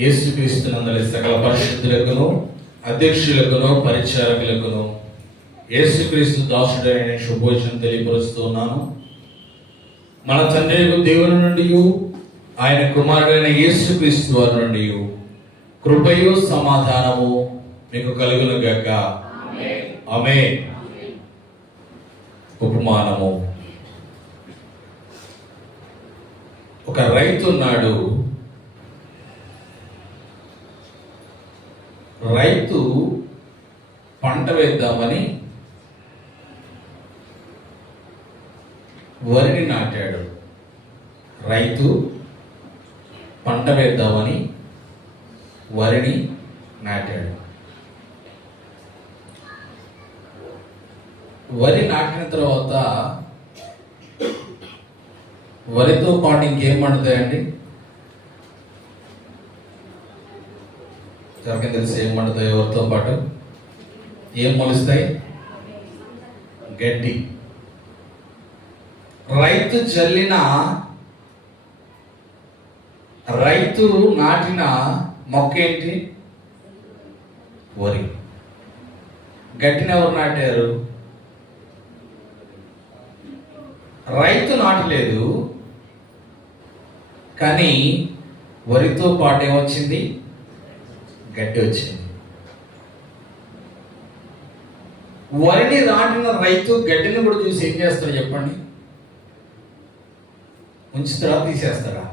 యేసుక్రీస్తునందలి సకల పరిశుద్ధులకును అధ్యక్షులకును పరిచారకులకును యేసుక్రీస్తు దాసుడైన శుభోచనం తెలియపరుస్తున్నాను. మన తండ్రి దేవుని నుండి ఆయన కుమారుడైన యేసుక్రీస్తు వారి నుండి కృపయు సమాధానము మీకు కలుగును గాక. ఆమేన్. ఉపమానము. ఒక రైతు ఉన్నాడు. రైతు పంట వేద్దామని వరిని నాటాడు. రైతు పంట వేద్దామని వరిని నాటాడు. వరి నాటిన తర్వాత వరితో పాటు ఇంకేం పండుతాయండి? ఎవరికైనా తెలిసి ఏం పండుతాయి? ఎవరితో పాటు ఏం మొలుస్తాయి? గడ్డి. రైతు నాటిన మొక్క ఏంటి? వరి. గడ్డిని ఎవరు నాటారు? రైతు నాటలేదు, కానీ వరితో పాటు ఏమొచ్చింది? గడ్డి వచ్చింది. వరిని నాటిన రైతు గడ్డిని కూడా చూసి ఏం చేస్తాడు చెప్పండి? ఉంచుతాడా? తీసేస్తాడా?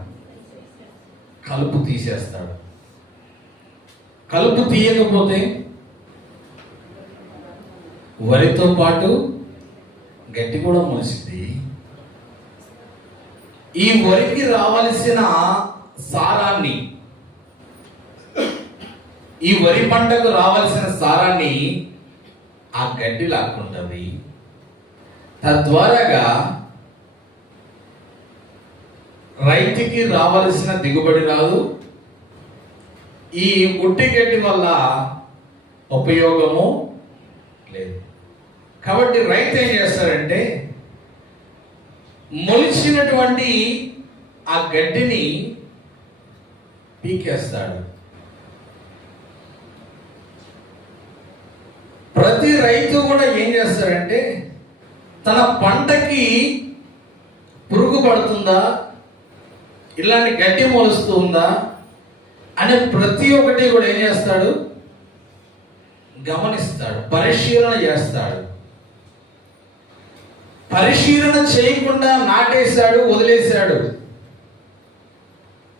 కలుపు తీసేస్తాడు. కలుపు తీయకపోతే వరితో పాటు గడ్డి కూడా మొలిసింది. ఈ వరికి రావలసిన సారాన్ని, ఈ వరి పంటకు రావాల్సిన సారాన్ని ఆ గడ్డి లాక్కుంటుంది. తద్వారాగా రైతుకి రావలసిన దిగుబడి రాదు. ఈ ఉట్టి గడ్డి వల్ల ఉపయోగము లేదు. కాబట్టి రైతు ఏం చేస్తాడంటే మొలిచినటువంటి ఆ గడ్డిని పీకేస్తాడు. ప్రతి రైతు కూడా ఏం చేస్తాడంటే తన పంటకి పురుగు పడుతుందా, ఇలాంటి గడ్డి మొలుస్తూ ఉందా అనే ప్రతి ఒక్కటి కూడా ఏం చేస్తాడు? గమనిస్తాడు, పరిశీలన చేస్తాడు. పరిశీలన చేయకుండా నాటేశాడు, వదిలేశాడు.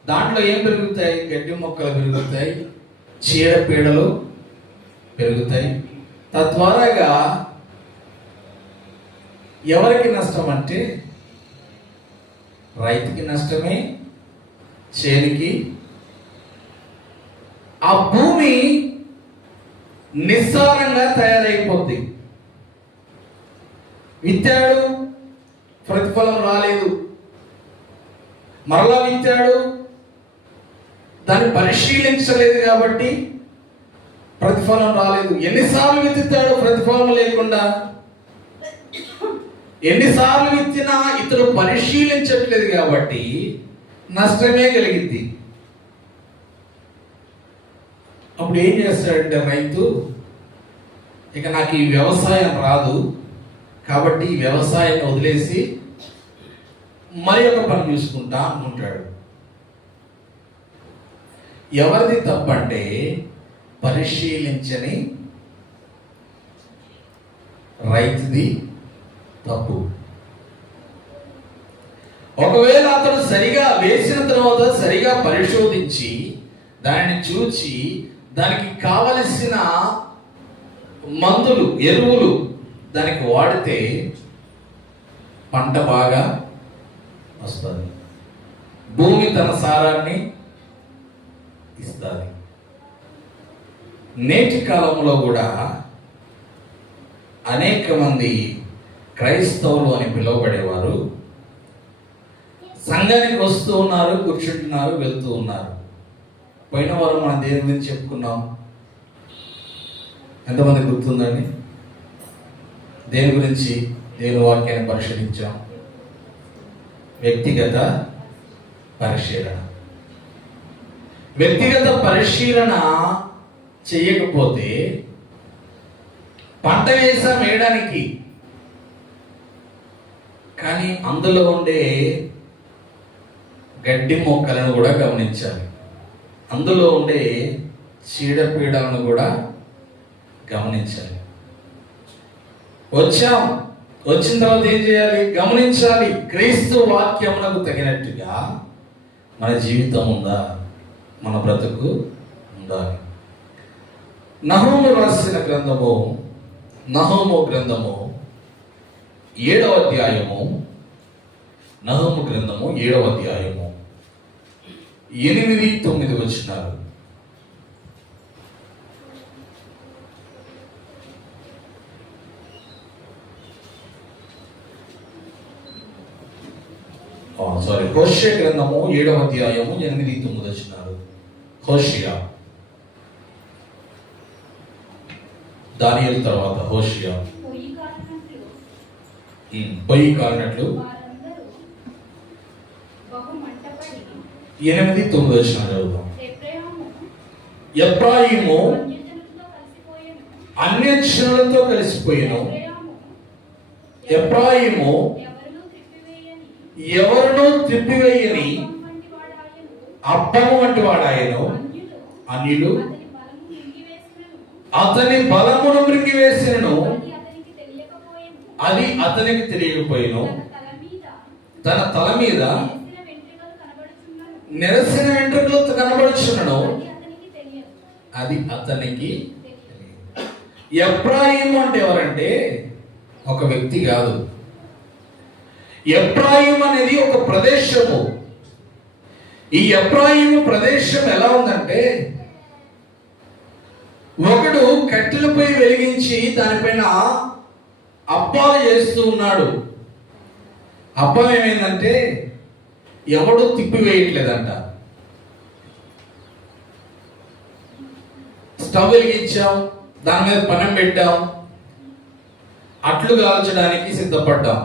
దాంట్లో ఏం పెరుగుతాయి? గడ్డి మొక్కలు పెరుగుతాయి, చీడపీడలు పెరుగుతాయి. తద్వారాగా ఎవరికి నష్టం అంటే రైతుకి నష్టమే, చేనికి. ఆ భూమి నిస్సారంగా తయారైపోద్ది. విత్తాడు, ప్రతిఫలం రాలేదు. మరలా విత్తాడు, దాన్ని పరిశీలించలేదు కాబట్టి ప్రతిఫలం రాలేదు. ఎన్నిసార్లు విత్తుతాడు ప్రతిఫలం లేకుండా? ఎన్నిసార్లు విత్తినా ఇతడు పరిశీలించట్లేదు కాబట్టి నష్టమే కలిగింది. అప్పుడు ఏం చేస్తాడంటే రైతు, ఇక నాకు ఈ వ్యవసాయం రాదు కాబట్టి ఈ వ్యవసాయాన్ని వదిలేసి మరి ఒక పని చూసుకుంటా అనుకుంటాడు. ఎవరిది తప్పంటే పరిశీలించని రైతుది తప్పు. ఒకవేళ అతడు సరిగా వేసిన తర్వాత సరిగా పరిశోధించి దానిని చూచి దానికి కావలసిన మందులు, ఎరువులు దానికి వాడితే పంట బాగా వస్తుంది. భూమి తన సారాన్ని ఇస్తుంది. నేటి కాలంలో కూడా అనేక మంది క్రైస్తవులు అని పిలువబడేవారు సంఘానికి వస్తూ ఉన్నారు, కూర్చుంటున్నారు, వెళ్తూ ఉన్నారు. పోయిన వారం మనం దేని గురించి చెప్పుకున్నాం? ఎంతమంది గుర్తుందండి? దేని గురించి? దేవుని వాక్యాన్ని పరిశీలించాం. వ్యక్తిగత పరిశీలన. వ్యక్తిగత పరిశీలన చేయకపోతే పంట వేయడానికి, కానీ అందులో ఉండే గడ్డి మొక్కలను కూడా గమనించాలి, అందులో ఉండే చీడపీడలను కూడా గమనించాలి. వచ్చిన తర్వాత ఏం చేయాలి? గమనించాలి. క్రీస్తు వాక్యమునకు తగినట్టుగా మన జీవితం ఉందా, మన బ్రతుకు ఉండాలి. నహూము రాసిన గ్రంథము, నహూము గ్రంథము 7వ అధ్యాయము, నహూము గ్రంథము 7వ అధ్యాయము 8-9 వచనాలు. హోషేయ గ్రంథము 7వ అధ్యాయము 8-9 వచనాలు. హోషేయ, దానియేలు తర్వాత హోషేయ. పొయ్యి కాలినట్లు 8-9 వచనాలు చదువుతాం. ఎఫ్రాయిము అన్యజనులతో కలిసిపోయాను. ఎఫ్రాయిము ఎవరినూ త్రిప్పివేయని అప్పము వంటి వాడాయను. అన్యులు అతని బలమును మృంగివేసినను, అది అతనికి తెలియకపోయాను. తన తల మీద నెరసిన వెంట్రుకలు కనబడుచున్నను, అది అతనికి తెలియదు. ఎఫ్రాయిము అంటే ఎవరంటే ఒక వ్యక్తి కాదు. ఎఫ్రాయిము అనేది ఒక ప్రదేశము. ఈ ఎఫ్రాయిము ప్రదేశం ఎలా ఉందంటే, ఒకడు కట్టెలపై వెలిగించి దానిపైన అప్పాలు చేస్తూ ఉన్నాడు. అప్పం ఏమైందంటే ఎవడు తిప్పివేయట్లేదంట. స్టవ్ వెలిగించాం, దాని మీద పనం పెట్టాం, అట్లు కాల్చడానికి సిద్ధపడ్డాం,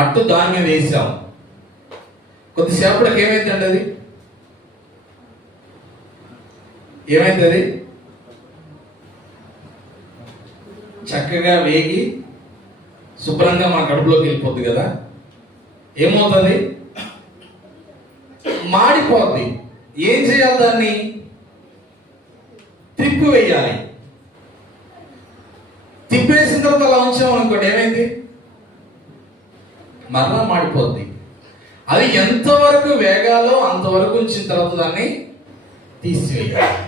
అట్టు దాని మీద వేసాం. కొద్దిసేపటికి ఏమైందండి, అది ఏమైతుంది? చక్కగా వేగి శుభ్రంగా మన కడుపులోకి వెళ్ళిపోద్ది కదా. ఏమవుతుంది? మాడిపోద్ది. ఏం చేయాలి? దాన్ని తిప్పివేయాలి. తిప్పేసిన తర్వాత అలా ఉంచామనుకోండి, ఏమైంది? మరలా మాడిపోద్ది. అది ఎంతవరకు వేగాలో అంతవరకు ఉంచిన తర్వాత దాన్ని తీసివేయాలి.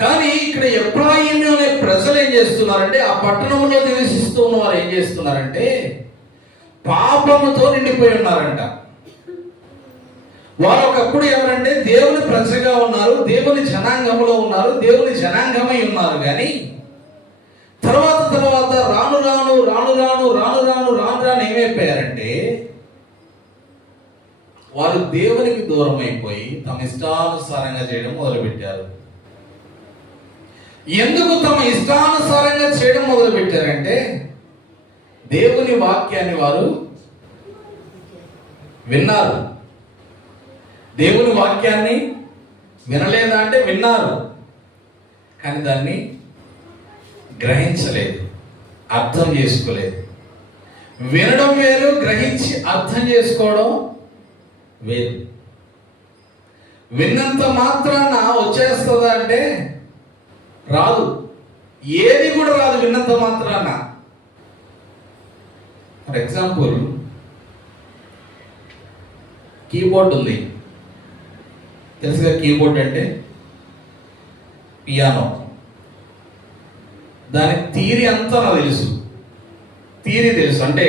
కానీ ఇక్కడ ఎఫ్రాయిము అనే ప్రజలు ఏం చేస్తున్నారంటే, ఆ పట్టణంలో నివసిస్తూ ఉన్న వారు ఏం చేస్తున్నారంటే పాపముతో నిండిపోయి ఉన్నారంట. వారు ఒకప్పుడు ఎవరంటే దేవుని ప్రజగా ఉన్నారు, దేవుని జనాంగంలో ఉన్నారు, దేవుని జనాంగమై ఉన్నారు. కానీ తర్వాత రాను రాను ఏమైపోయారంటే వారు దేవునికి దూరం అయిపోయి తమ ఇష్టానుసారంగా చేయడం మొదలుపెట్టారు. ఎందుకు తమ ఇష్టానుసారంగా చేయడం మొదలుపెట్టారంటే, దేవుని వాక్యాన్ని వారు విన్నారు. దేవుని వాక్యాన్ని వినలేదా అంటే విన్నారు, కానీ దాన్ని గ్రహించలేదు, అర్థం చేసుకోలేదు. వినడం వేరు, గ్రహించి అర్థం చేసుకోవడం వేరు. విన్నంత మాత్రాన వచ్చేస్తుందా అంటే రాదు. ఏది కూడా రాదు విన్నంత మాత్రాన. ఫర్ ఎగ్జాంపుల్, కీబోర్డ్ ఉంది, తెలుసుగా కీబోర్డ్ అంటే పియానో. దాని థియరీ అంతా నాకు తెలుసు. థియరీ తెలుసు అంటే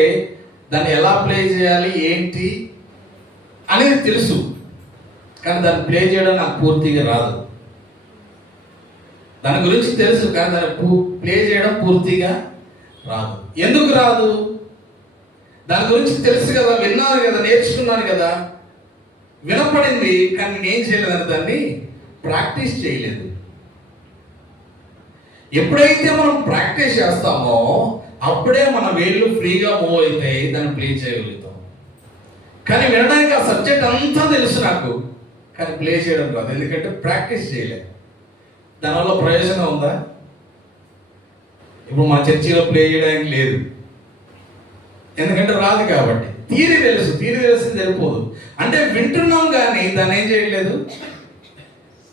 దాన్ని ఎలా ప్లే చేయాలి ఏంటి అనేది తెలుసు, కానీ దాన్ని ప్లే చేయడం నాకు పూర్తిగా రాదు. దాని గురించి తెలుసు, కానీ దాన్ని ప్లే చేయడం పూర్తిగా రాదు. ఎందుకు రాదు? దాని గురించి తెలుసు కదా, విన్నాను కదా, నేర్చుకున్నాను కదా, వినపడింది, కానీ నేను చేయలేదు, దాన్ని ప్రాక్టీస్ చేయలేదు. ఎప్పుడైతే మనం ప్రాక్టీస్ చేస్తామో అప్పుడే మన వేళ్ళు ఫ్రీగా మూవ్ అయితే దాన్ని ప్లే చేయగలుగుతాం. కానీ వినడానికి ఆ సబ్జెక్ట్ అంతా తెలుసు నాకు, కానీ ప్లే చేయడం రాదు, ఎందుకంటే ప్రాక్టీస్ చేయలే. దానివల్ల ప్రయోజనం ఉందా? ఇప్పుడు మా చర్చిలో ప్లే చేయడానికి లేదు, ఎందుకంటే రాదు కాబట్టి. థియరీ తెలిసి సరిపోదు. అంటే వింటున్నాం కానీ దాన్ని ఏం చేయట్లేదు,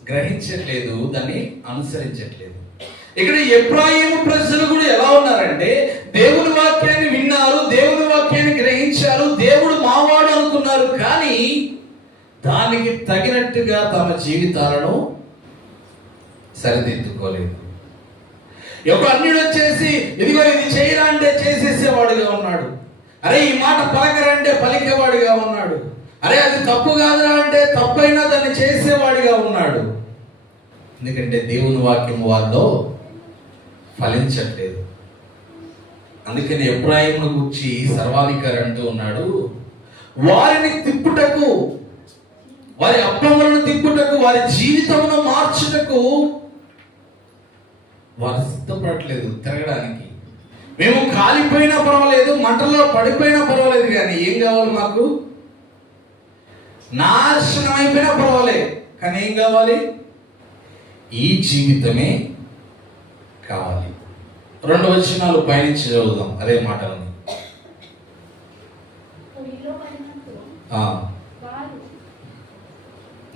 గ్రహించట్లేదు, దాన్ని అనుసరించట్లేదు. ఇక్కడ ఎఫ్రాయిము ప్రజలు కూడా ఎలా ఉన్నారంటే దేవుని వాక్యాన్ని విన్నారు, దేవుని వాక్యాన్ని గ్రహించారు, దేవుడు మావాడు అనుకున్నారు, కానీ దానికి తగినట్టుగా తమ జీవితాలను సరిదిద్దుకోలేదు. ఒక అన్యుడు వచ్చేసి ఇదిగో ఇది చేయరా అంటే చేసేసేవాడుగా ఉన్నాడు. అరే ఈ మాట పలకరంటే పలికేవాడిగా ఉన్నాడు. అరే అది తప్పు కాదురా అంటే తప్పైనా దాన్ని చేసేవాడిగా ఉన్నాడు. ఎందుకంటే దేవుని వాక్యం వారిలో ఫలించట్లేదు. అందుకని ఎఫ్రాయిమును గురించి సర్వాధికారి అంటూ ఉన్నాడు, వారిని తిప్పుటకు, వారి అప్పములను తిప్పుటకు, వారి జీవితమును మార్చుటకు వారు సిద్ధపడట్లేదు తిరగడానికి. మేము కాలిపోయినా పర్వాలేదు, మంటల్లో పడిపోయినా పర్వాలేదు, కానీ ఏం కావాలి మాకు? నాశనం అయిపోయినా పర్వాలేదు, కానీ ఏం కావాలి? ఈ జీవితమే కావాలి. 2 వచనాలు పైనుంచి చదువుదాం అదే మాటలని.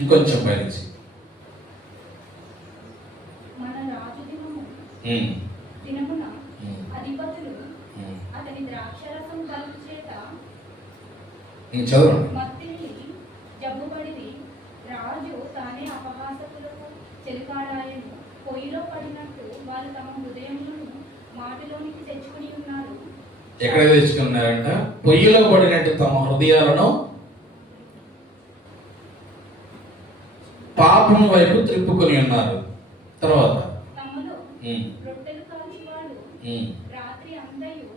ఇంకొంచెం పైనుంచి. చదవండి. రాజు తానే అపహాసకులకు చెలికాడాయను. పొయ్యిలో పడినట్టు వారు తమ హృదయములను మాటిలోనికి తెచ్చుకుని ఉన్నారు. ఎక్కడ తెచ్చుకున్నారంట? పొయ్యిలో పడినట్టు తమ హృదయాలను పాపము వైపు త్రిప్పుకొని ఉన్నారు. తర్వాత తమలో రొట్టెలు కాల్చువాడు రాత్రి అంతయు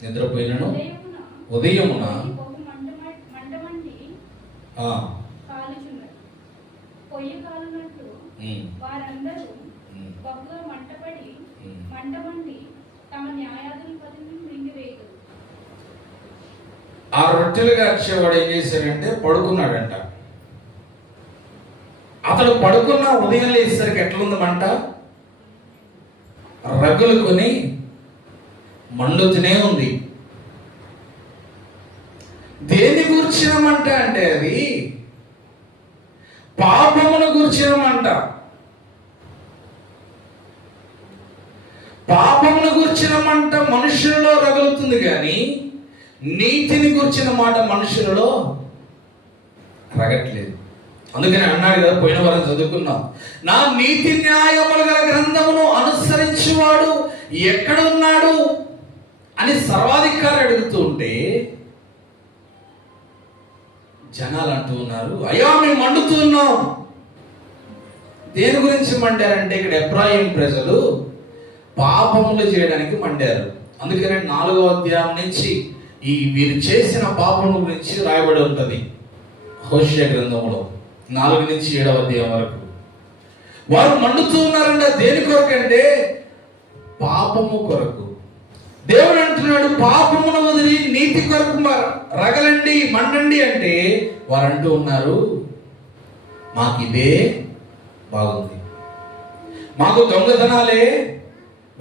నిద్రపోయినను ఉదయమున కాలుచున్నది. పొయ్యి కాలునట్టు వారందరూ బహుగా మంటపడి మంటమండి తమ న్యాయాధిపతిని మింగివేయదు. ఆ రొట్టెలుగా వచ్చేవాడు ఏం చేశాడంటే పడుకున్నాడంట. అతడు పడుకున్న ఉదయం లేచేసరికి ఎట్లుంది మంట? రగ్గులు కొని మండుతూనే ఉంది. దేని గురించిన మంట అంటే అది పాపమును గురించిన మంట. పాపమును గురించిన మంట మనుషులలో రగులుతుంది, కానీ నీతిని గురించిన మాట మనుషులలో రగట్లేదు. అందుకని అన్నాడు కదా, పోయిన వారం చదువుకున్నాం, నా నీతి న్యాయములు గల గ్రంథమును అనుసరించేవాడు ఎక్కడ ఉన్నాడు అని సర్వాధికారి అడుగుతూ ఉంటే జనాలు అంటూ ఉన్నారు, అయ్యా మేము మండుతూ ఉన్నాం. దేని గురించి మండారంటే ఇక్కడ ఎఫ్రాయిం ప్రజలు పాపములు చేయడానికి మండారు. అందుకనే 4వ అధ్యాయం నుంచి ఈ వీరు చేసిన పాపముల గురించి రాయబడి ఉంటుంది హోషేయ గ్రంథంలో 4 నుంచి 7వ అధ్యాయం వరకు. వారు మండుతూ ఉన్నారంట. దేని కొరకు అంటే పాపము కొరకు. దేవుడు అంటున్నాడు, పాపమును వదిలి నీతి కొరకు రగలండి, మండండి అంటే వారు అంటూ ఉన్నారు, మాకు ఇదే బాగుంది, మాకు దొంగతనాలే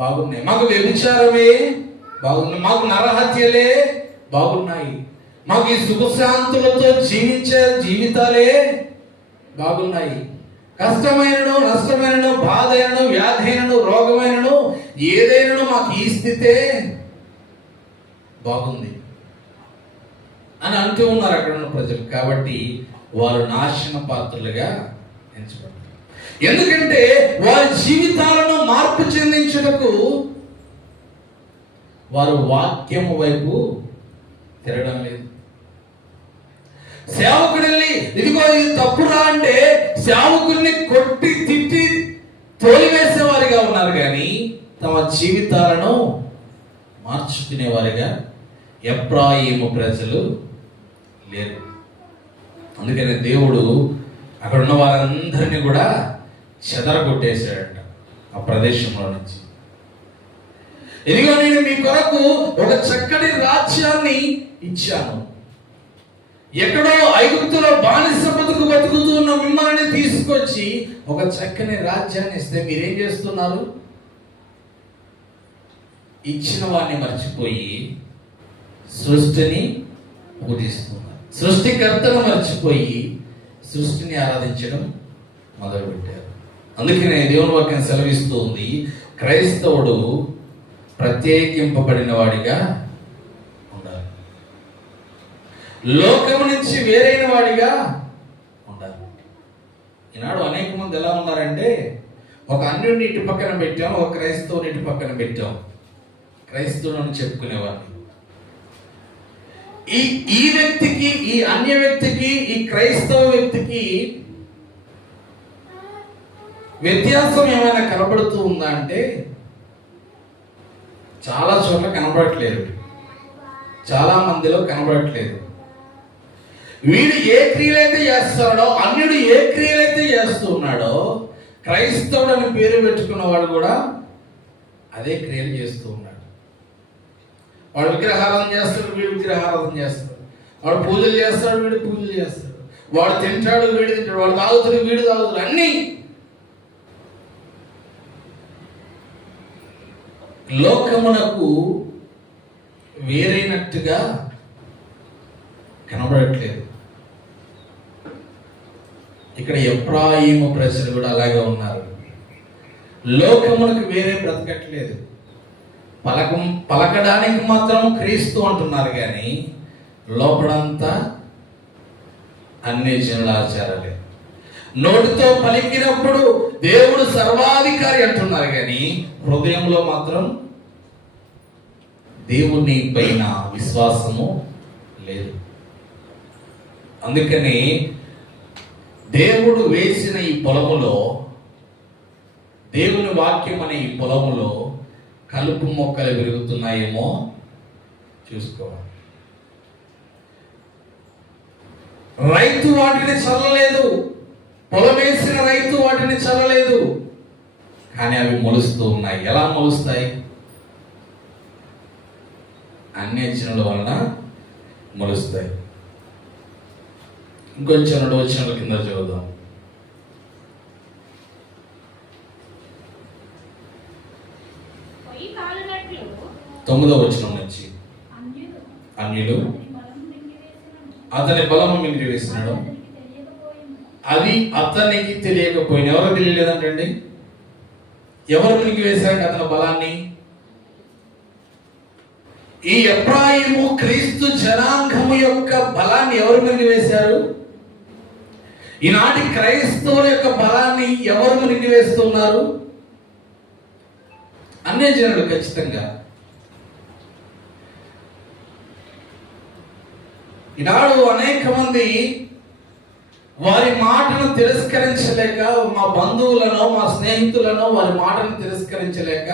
బాగున్నాయి, మాకు వ్యభిచారమే బాగున్నాయి, మాకు నరహత్యలే బాగున్నాయి, మాకు ఈ సుఖశాంతులతో జీవించే జీవితాలే బాగున్నాయి, కష్టమైనను నష్టమైనను బాధ అయినను వ్యాధి అయినను రోగమైనను ఏదైనా మాకు ఈ స్థితే బాగుంది అని అంటూ ఉన్నారు అక్కడ ఉన్న ప్రజలు. కాబట్టి వారు నాశన పాత్రలుగా ఎంచబడ్డారు. ఎందుకంటే వారి జీవితాలను మార్పు చెందించుటకు వారు వాక్యము వైపు తిరగడం లేదు. సేవకుడు వెళ్ళి ఇదిగో ఇది తప్పురా అంటే సేవకుడిని కొట్టి తిట్టి తోలివేసేవారిగా ఉన్నారు, కానీ తమ జీవితాలను మార్చుకునేవారిగా ఎఫ్రాయిము ప్రజలు లేరు. అందుకని దేవుడు అక్కడ ఉన్న వారందరినీ కూడా చెదరగొట్టేశాడంట ఆ ప్రదేశంలో నుంచి. ఇదిగో నేను మీ కొరకు ఒక చక్కటి రాజ్యాన్ని ఇచ్చాను, ఎక్కడో ఐగుప్తులో బానిస బతుకుతూ ఉన్న మిమ్మల్ని తీసుకొచ్చి ఒక చక్కని రాజ్యాన్ని ఇస్తే మీరేం చేస్తున్నారు? ఇచ్చిన వాడిని మర్చిపోయి సృష్టిని పూజిస్తున్నారు. సృష్టికర్తను మర్చిపోయి సృష్టిని ఆరాధించడం మొదలుపెట్టారు. అందుకనే దేవుని వాక్యం సెలవిస్తూ ఉంది, క్రైస్తవుడు ప్రత్యేకింపబడిన వాడిగా ఉండాలి, లోకము నుంచి వేరైన వాడిగా ఉండాలి. ఈనాడు అనేక మంది ఎలా ఉన్నారంటే, ఒక అన్యుడిని ఇటు పక్కన పెట్టాం, ఒక క్రైస్తవుని ఇటు పక్కన పెట్టాం, క్రైస్తవుడు అని చెప్పుకునేవాడిని. ఈ వ్యక్తికి, ఈ అన్య వ్యక్తికి, ఈ క్రైస్తవ వ్యక్తికి వ్యత్యాసం ఏమైనా కనబడుతూ ఉందా అంటే చాలా చోట్ల కనబడట్లేదు, చాలా మందిలో కనబడట్లేదు. వీడు ఏ క్రియలైతే చేస్తాడో, అన్యుడు ఏ క్రియలైతే చేస్తూ ఉన్నాడో, క్రైస్తవుడు అని పేరు పెట్టుకున్నవాడు కూడా అదే క్రియలు చేస్తూ ఉన్నాడు. వాడు విగ్రహారాధన చేస్తాడు, వీడు విగ్రహారాధన చేస్తాడు. వాడు పూజలు చేస్తాడు, వీడు పూజలు చేస్తాడు. వాడు తింటాడు, వీడు తింటాడు. వాడు తాగుతాడు, వీడు తాగుతాడు. అన్నీ లోకమునకు వేరైనట్టుగా కనబడట్లేదు. ఇక్కడ ఎఫ్రాయిము ప్రజలు కూడా అలాగే ఉన్నారు. లోకమునకు వేరే బ్రతకట్లేదు. పలకడానికి మాత్రం క్రీస్తు అంటున్నారు, కానీ లోపడంతా అన్ని జనుల ఆచారాలే. నోటితో పలికినప్పుడు దేవుడు సర్వాధికారి అంటున్నారు, కానీ హృదయంలో మాత్రం దేవుని పైన విశ్వాసము లేదు. అందుకని దేవుడు వేసిన ఈ పొలములో, దేవుని వాక్యం అనే ఈ పొలములో కలుపు మొక్కలు పెరుగుతున్నాయేమో చూసుకోవాలి. రైతు వాటిని చల్లలేదు, పొలం వేసిన రైతు వాటిని చల్లలేదు, కానీ అవి మొలుస్తూ ఉన్నాయి. ఎలా మొలుస్తాయి? అన్యజనుల వలన మొలుస్తాయి. ఇంకొంచెం 2 వచనాల కింద చదువుదాం. 9వ వచనం నుంచి, అన్యులు అతని బలము మింగివేసినాడు, అది అతనికి తెలియకపోయిన. ఎవరు తెలియలేదంటండి? ఎవరు మింగివేశారంటే అతని బలాన్ని? ఈ ఎఫ్రాయిము క్రీస్తు జనాంగము యొక్క బలాన్ని ఎవరు మింగివేశారు? ఈనాటి క్రైస్తవుల యొక్క బలాన్ని ఎవరు మింగివేస్తున్నారు? అన్యజనులు ఖచ్చితంగా. ఈనాడు అనేక మంది వారి మాటను తిరస్కరించలేక, మా బంధువులను, మా స్నేహితులను వారి మాటను తిరస్కరించలేక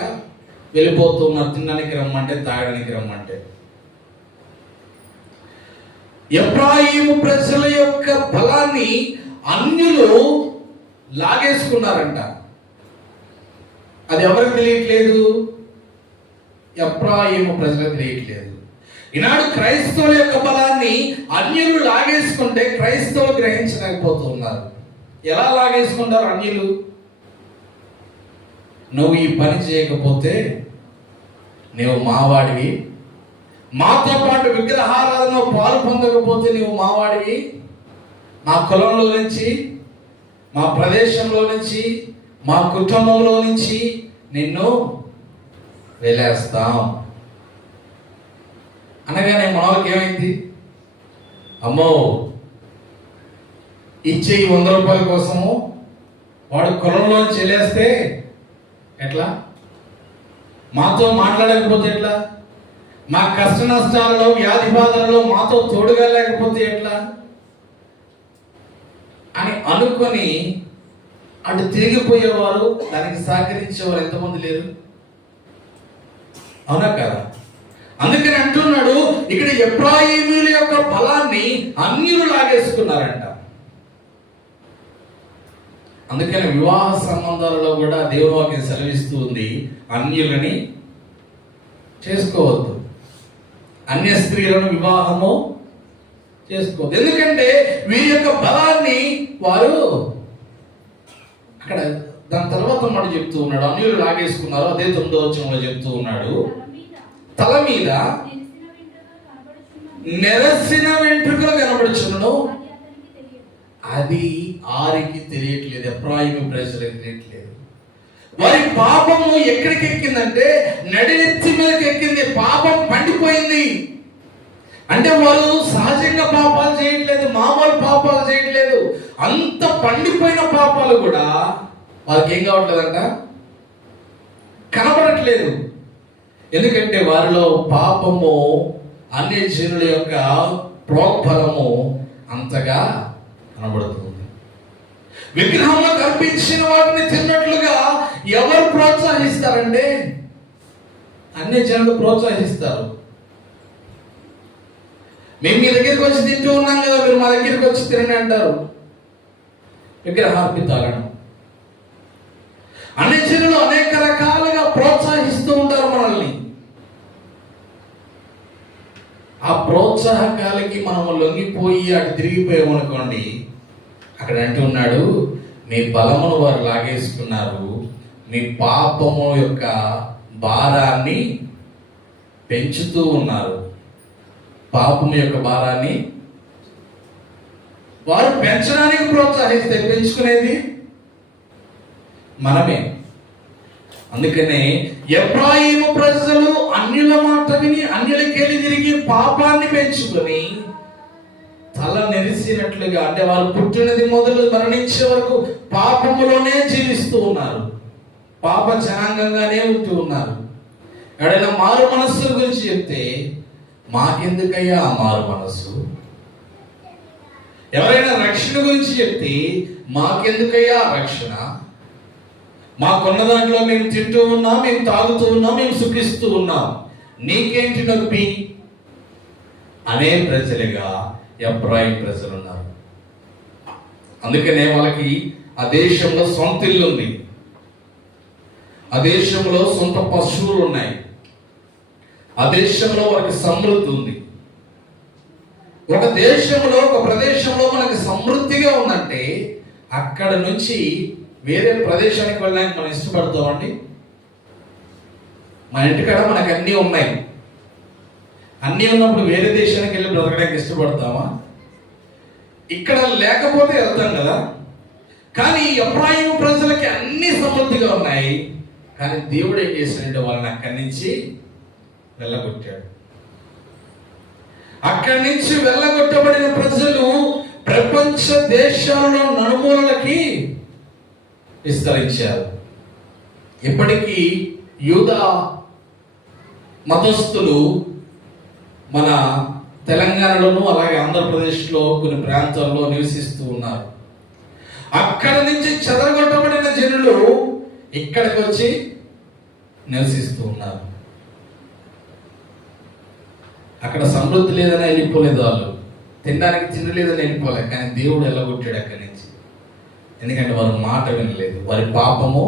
వెళ్ళిపోతున్నారు. తినడానికి రమ్మంటే, తాగడానికి రమ్మంటే. ఎఫ్రాయిము ప్రజల యొక్క బలాన్ని అన్యులు లాగేసుకున్నారంట. అది ఎవరికి తెలియట్లేదు? ఎఫ్రాయిము ప్రజలకు తెలియట్లేదు. ఈనాడు క్రైస్తవుల యొక్క బలాన్ని అన్యులు లాగేసుకుంటే క్రైస్తవులు గ్రహించలేకపోతున్నారు. ఎలా లాగేసుకుంటారు అన్యులు? నువ్వు ఈ పని చేయకపోతే నీవు మావాడివి, మాతో పాటు విగ్రహారాధనలో పాలు పొందకపోతే నీవు మావాడివి, మా కులంలో నుంచి, మా ప్రదేశంలో నుంచి, మా కుటుంబంలో నుంచి నిన్ను వెలేస్తాం అనగానే మనకి ఏమైంది? అమ్మో, ఇచ్చే 100 రూపాయల కోసము వాడు కులంలో చెల్లేస్తే ఎట్లా? మాతో మాట్లాడకపోతే ఎట్లా? మా కష్ట నష్టాలలో, వ్యాధి బాధలలో మాతో తోడుగా లేకపోతే ఎట్లా అని అనుకొని అటు తిరిగిపోయేవారు, దానికి సహకరించేవారు ఎంతమంది లేరు? అవునా కదా? అందుకని అంటున్నాడు ఇక్కడ, ఎఫ్రాయిమీయుల యొక్క బలాన్ని అన్యులు లాగేసుకున్నారంట. అందుకని వివాహ సంబంధాలలో కూడా దేవుని వాక్యం సెలవిస్తూ ఉంది, అన్యులని చేసుకోవద్దు, అన్య స్త్రీలను వివాహము చేసుకోవద్దు. ఎందుకంటే వీరి యొక్క బలాన్ని వారు అక్కడ దాని తర్వాత మాట చెప్తూ ఉన్నాడు, అన్యులు లాగేసుకున్నారు. అదే 9వ వచనంలో చెప్తూ ఉన్నాడు, తల మీద నెరసిన వెంట్రుకలు కనబడుచున్నను, అది ఆరికి తెలియట్లేదు, ఎఫ్రాయిము ప్రజలకు తెలియట్లేదు. వారి పాపము ఎక్కడికి ఎక్కిందంటే నడినెత్తి మీదకి ఎక్కింది. పాపం పండిపోయింది. అంటే వారు సహజంగా పాపాలు చేయట్లేదు, మామూలు పాపాలు చేయట్లేదు. అంత పండిపోయిన పాపాలు కూడా వాళ్ళకి ఏం కావట్లేదంట, కనబడట్లేదు. ఎందుకంటే వారిలో పాపము, అన్య జనుల యొక్క ప్రోద్బలము అంతగా కనబడుతుంది. విగ్రహంలో కల్పించిన వాటిని తిన్నట్లుగా ఎవరు ప్రోత్సహిస్తారంటే అన్య జనులు ప్రోత్సహిస్తారు. మేము మీ దగ్గరికి వచ్చి తింటూ ఉన్నాం కదా, మీరు మా దగ్గరికి వచ్చి తినండి అంటారు. విగ్రహార్పితాలను అన్య జనులు అనేక రకాలుగా ప్రోత్సహిస్తూ ఉంటారు మనల్ని. ఆ ప్రోత్సాహకాలకి మనం లొంగిపోయి అటు తిరిగిపోయామనుకోండి, అక్కడ అంటున్నాడు, మీ బలమును వారు లాగేసుకున్నారు, మీ పాపము యొక్క భారాన్ని పెంచుతూ ఉన్నారు. పాపము యొక్క భారాన్ని వారు పెంచడానికి ప్రోత్సహిస్తే పెంచుకునేది మనమే. అందుకనే ఎఫ్రాయిము ప్రజలు అన్యుల మాట విని అన్యులకెళ్ళి తిరిగి పాపాన్ని పెంచుకొని తల నెరిసినట్లుగా, అంటే వారు పుట్టినది మొదలు మరణించే వరకు పాపములోనే జీవిస్తూ ఉన్నారు, పాప జనాంగంగానే ఉంటూ ఉన్నారు. ఎవరైనా మారు మనస్సు గురించి చెప్తే, మాకెందుకయ్యా ఆ మారు మనస్సు? ఎవరైనా రక్షణ గురించి చెప్తే, మాకెందుకయ్యా రక్షణ? మాకున్న దాంట్లో మేము తింటూ ఉన్నాం, మేము తాగుతూ ఉన్నాం, మేము సుఖిస్తూ ఉన్నాం, నీకేంటి నొప్పి అనే ప్రజలుగా ఎఫ్రాయిం ప్రజలు ఉన్నారు. అందుకనే వాళ్ళకి ఆ దేశంలో సొంత ఇల్లు ఉంది, ఆ దేశంలో సొంత పశువులు ఉన్నాయి, ఆ దేశంలో వారికి సమృద్ధి ఉంది. ఒక దేశంలో, ఒక ప్రదేశంలో మనకి సమృద్ధిగా ఉందంటే అక్కడ నుంచి వేరే ప్రదేశానికి వెళ్ళడానికి మనం ఇష్టపడతామండి? మన ఇంటికాడ మనకు అన్నీ ఉన్నాయి, అన్నీ ఉన్నప్పుడు వేరే దేశానికి వెళ్ళి బ్రతకడానికి ఇష్టపడతామా? ఇక్కడ లేకపోతే వెళ్తాం కదా. కానీ ఎఫ్రాయిము ప్రజలకి అన్ని సమృద్ధిగా ఉన్నాయి, కానీ దేవుడు ఏం చేశాడంటే వాళ్ళని అక్కడి నుంచి వెళ్ళగొట్టాడు. అక్కడి నుంచి వెళ్ళగొట్టబడిన ప్రజలు ప్రపంచ దేశాలలో నలుమూలలకి విస్తరించారు. ఇప్పటికీ యూదా మతస్థులు మన తెలంగాణలోను అలాగే ఆంధ్రప్రదేశ్లో కొన్ని ప్రాంతాల్లో నివసిస్తూ ఉన్నారు. అక్కడ నుంచి చెదరగొట్టబడిన జనులు ఇక్కడికి వచ్చి నివసిస్తూ ఉన్నారు. అక్కడ సమృద్ధి లేదని వెళ్ళిపోలేదు, వాళ్ళు తినడానికి తినలేదని వెళ్ళిపోలేదు, కానీ దేవుడు వెళ్ళగొట్టాడు అక్కడి నుంచి. ఎందుకంటే వారి మాట వినలేదు, వారి పాపము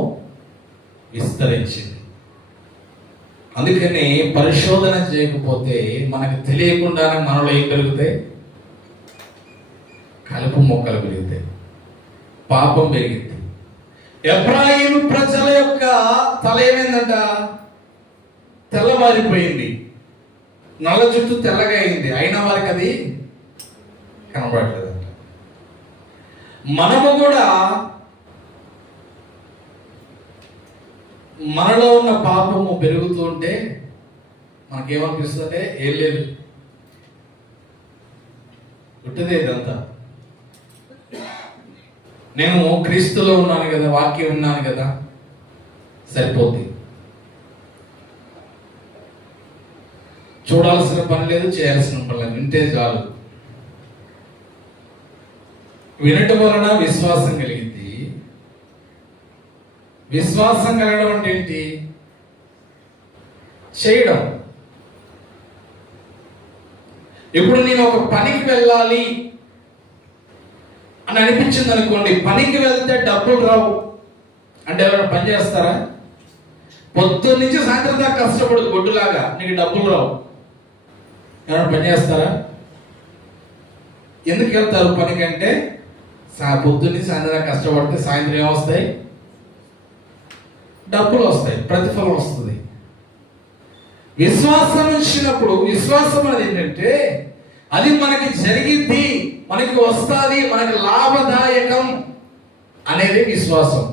విస్తరించింది. అందుకని పరిశోధన చేయకపోతే మనకు తెలియకుండానే మనలో ఏం పెరుగుతాయి? కలుపు మొక్కలు పెరుగుతాయి, పాపం పెరిగింది. ఎఫ్రాయిము ప్రజల యొక్క తల ఏమైందంట? తెల్లవారిపోయింది, నల్ల జుట్టు తెల్లగా అయింది, అయినా వారికి అది కనబడలేదంట. మనము కూడా మనలో ఉన్న పాపము పెరుగుతూ ఉంటే మనకేమనిపిస్తుందంటే, ఏం లేదు, పుట్టదే ఇదంతా, నేను క్రీస్తులో ఉన్నాను కదా, వాక్యం ఉన్నాను కదా, సరిపోద్ది, చూడాల్సిన పని లేదు, చేయాల్సిన పని లేదు, వింటే చాలు. వినటం వలన విశ్వాసం కలిగింది. విశ్వాసం కలగడం అంటే ఏంటి? చేయడం. ఇప్పుడు నేను ఒక పనికి వెళ్ళాలి అని అనిపించింది అనుకోండి, పనికి వెళ్తే డబ్బులు రావు అంటే ఎవరైనా పని చేస్తారా? పొద్దున్న నుంచి సాయంత్రం దాకా కష్టపడు గొడ్డులాగా, నీకు డబ్బులు రావు, ఎవరైనా పని చేస్తారా? ఎందుకు వెళ్తారు పనికంటే పొద్దున్నే సాయంత్రం కష్టపడితే సాయంత్రం ఏమొస్తాయి? డబ్బులు వస్తాయి, ప్రతిఫలం వస్తుంది. విశ్వాసం ఇచ్చినప్పుడు విశ్వాసం అనేది ఏంటంటే అది మనకి జరిగిద్ది, మనకి వస్తుంది, మనకి లాభదాయకం అనేది విశ్వాసం.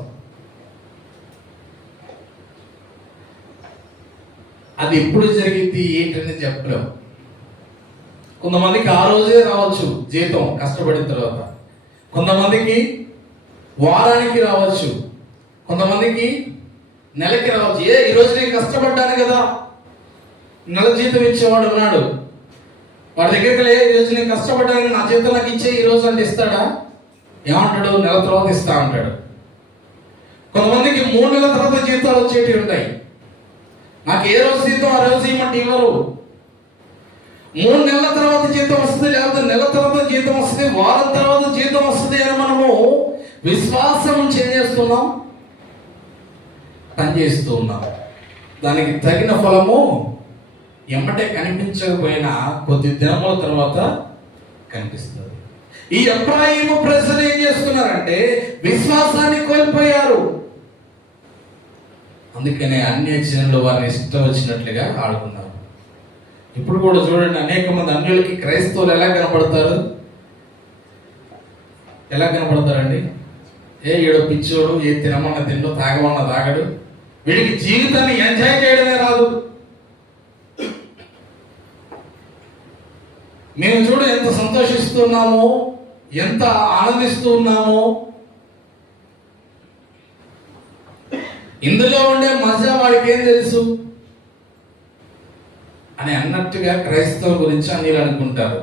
అది ఎప్పుడు జరిగిద్ది ఏంటనేది చెప్పలేం. కొంతమందికి ఆ రోజే రావచ్చు జీతం కష్టపడిన తర్వాత, కొంతమందికి వారానికి రావచ్చు, కొంతమందికి నెలకి రావచ్చు. ఈరోజు నేను కష్టపడ్డాను కదా, నెల జీతం ఇచ్చేవాడు ఉన్నాడు, వాడి దగ్గరికి లే ఈరోజు నేను కష్టపడ్డాను నా జీతం నాకు ఇచ్చే ఈరోజు అంటే ఇస్తాడా? ఏమంటాడు? నెల తర్వాత ఇస్తా అంటాడు. కొంతమందికి 3 నెలల తర్వాత జీతాలు వచ్చేటివి ఉంటాయి. నాకు ఏ రోజు జీతం ఆ రోజు ఇవ్వమంటే ఇవ్వరు. 3 నెలల తర్వాత జీతం వస్తుంది, లేకపోతే నెల తర్వాత జీతం వస్తుంది, వారం తర్వాత జీతం వస్తుంది అని మనము విశ్వాసం చేస్తున్నాం, పనిచేస్తూ ఉన్నాం. దానికి తగిన ఫలము ఎమ్మటే కనిపించకపోయినా కొద్ది దినముల తర్వాత కనిపిస్తుంది. ఈ ఎఫ్రాయిము ప్రజలు ఏం చేస్తున్నారంటే విశ్వాసాన్ని కోల్పోయారు. అందుకనే అన్య జనులు వారిని ఇష్టం వచ్చినట్లుగా ఆడుకున్నారు. ఇప్పుడు కూడా చూడండి, అనేక మంది అన్యులకి క్రైస్తవులు ఎలా కనపడతారు? ఎలా కనపడతారండి? ఈడో పిచ్చోడు, ఏ తినమన్న తిండు, తాగమన్న తాగడు, వీడికి జీవితాన్ని ఎంజాయ్ చేయడమే రాదు. మేము చూడు ఎంత సంతోషిస్తున్నామో, ఎంత ఆనందిస్తూ ఉన్నామో, ఇందులో ఉండే మజా వాడికి ఏం తెలుసు అని అన్నట్టుగా క్రైస్తవుల గురించి అన్ని అనుకుంటారు.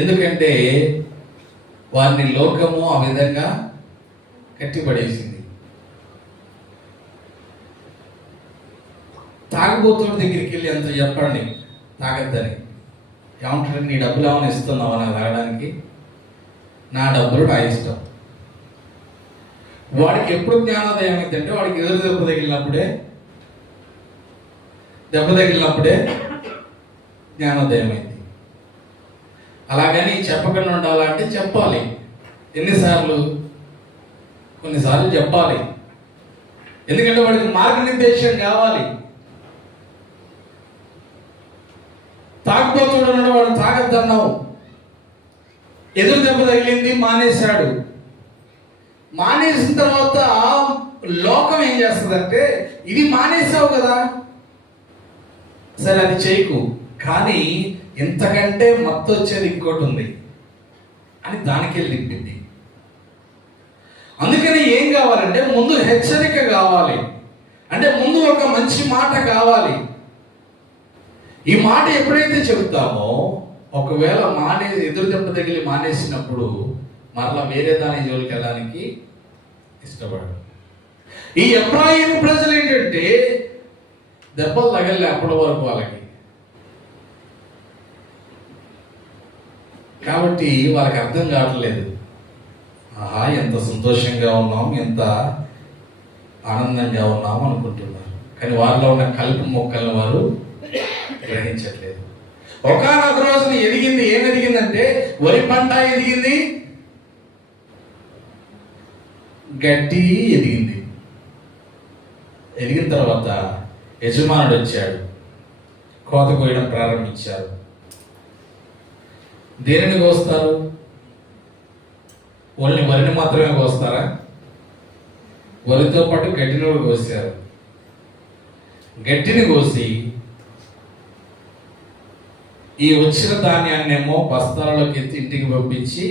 ఎందుకంటే వారిని లోకము ఆ విధంగా కట్టిపడేసింది. తాగుబోతుల దగ్గరికి వెళ్ళి ఎంత చెప్పండి తాగద్దని, ఏమంటాడు? నీ డబ్బులు ఏమైనా ఇస్తున్నావా నాకు తాగడానికి? నా డబ్బులు నా ఇష్టం. వాడికి ఎప్పుడు జ్ఞానోదయం అయిందంటే వాడికి ఎదురు దెబ్బ తగిలినప్పుడే జ్ఞానోదయం అయింది. అలాగని చెప్పకుండా ఉండాలంటే చెప్పాలి. ఎన్నిసార్లు? కొన్నిసార్లు చెప్పాలి. ఎందుకంటే వాడికి మార్గనిర్దేశం కావాలి. తాగుబోతుడు ఉన్నాడు, వాడు తాగద్దన్నావు, ఎదురు దెబ్బ తగిలింది, మానేశాడు. మానేసిన తర్వాత లోకం ఏం చేస్తుందంటే ఇది మానేసావు కదా, సరే అది చేయకు, కానీ ఇంతకంటే మత్తు వచ్చేది ఇంకోటి ఉంది అని దానికి వెళ్ళి తిప్పింది. అందుకని ఏం కావాలంటే ముందు హెచ్చరిక కావాలి, అంటే ముందు ఒక మంచి మాట కావాలి. ఈ మాట ఎప్పుడైతే చెబుతామో, ఒకవేళ ఎదురు దెబ్బ తగిలి మానేసినప్పుడు మరలా వేరే దాని జోలికి వెళ్ళడానికి ఇష్టపడరు. ఈ ఎఫ్రాయిము ప్రజలు ఏంటంటే దెబ్బలు తగలే అప్పటి వరకు వాళ్ళకి, కాబట్టి వాళ్ళకి అర్థం కావట్లేదు. ఆహా ఎంత సంతోషంగా ఉన్నాం, ఎంత ఆనందంగా ఉన్నాం అనుకుంటున్నారు. కానీ వారిలో ఉన్న కలుపు మొక్కలను వారు గ్రహించట్లేదు. ఒకానొక రోజున ఎదిగింది. ఏం ఎదిగిందంటే వరి పంట ఎదిగింది, గడ్డి ఎదిగింది. ఎదిగిన తర్వాత యజమానుడు వచ్చాడు, కోత కోయడం ప్రారంభించారు. దేనిని కోస్తారు? ఓన్లీ వరిని మాత్రమే కోస్తారా? వరితో పాటు గడ్డిని కూడా కోసారు. గడ్డిని కోసి ఈ వచ్చిన ధాన్యాన్నేమో బస్తాలలోకి ఎత్తి ఇంటికి పంపించి,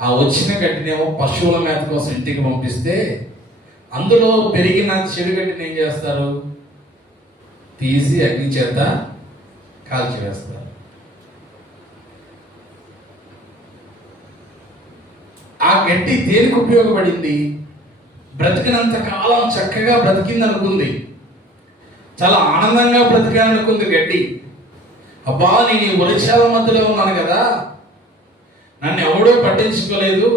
ఆ వచ్చిన గడ్డినేమో పశువుల మేత కోసం ఇంటికి పంపిస్తే, అందులో పెరిగిన చెడు గడ్డిని ఏం చేస్తారు? తీసి అగ్ని చేత కాల్చివేస్తారు. ఆ గడ్డి దేనికి ఉపయోగపడింది? బ్రతికినంత కాలం చక్కగా బ్రతికింది అనుకుంది, చాలా ఆనందంగా బ్రతికాలనుకుంది గడ్డి. అబ్బా నేను ఈ వృక్షాల మధ్యలో ఉన్నాను కదా, నన్ను ఎవడో పట్టించుకోలేదు,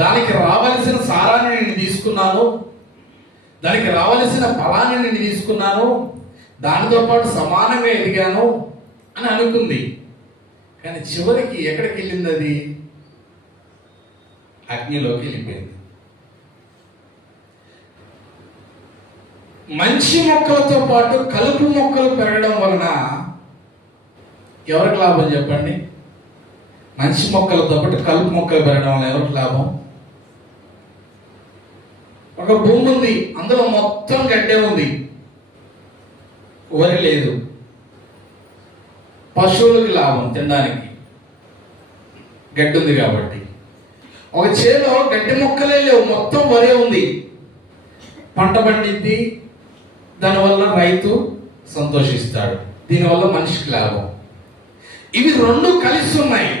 దానికి రావలసిన సారాన్ని నేను తీసుకున్నాను, దానికి రావలసిన ఫలాన్ని నేను తీసుకున్నాను, దానితో పాటు సమానంగా ఎదిగాను, అని అనుకుంది. కానీ చివరికి ఎక్కడికి వెళ్ళింది? అది అగ్నిలోకి వెళ్ళిపోయింది. మంచి మొక్కలతో పాటు కలుపు మొక్కలు పెరగడం వలన ఎవరికి లాభం చెప్పండి? మంచి మొక్కలతో పాటు కలుపు మొక్కలు పెరగడం వలన ఎవరికి లాభం? ఒక భూమి ఉంది, అందులో మొత్తం గడ్డే ఉంది, వరి లేదు. పశువులకి లాభం తినడానికి, గడ్డి ఉంది కాబట్టి. ఒక చేలో గడ్డి మొక్కలే లేవు, మొత్తం వరే ఉంది, పంట పండిద్ది, దానివల్ల రైతు సంతోషిస్తాడు, దీనివల్ల మనిషికి లాభం. ఇవి రెండు కలిసి ఉన్నాయి,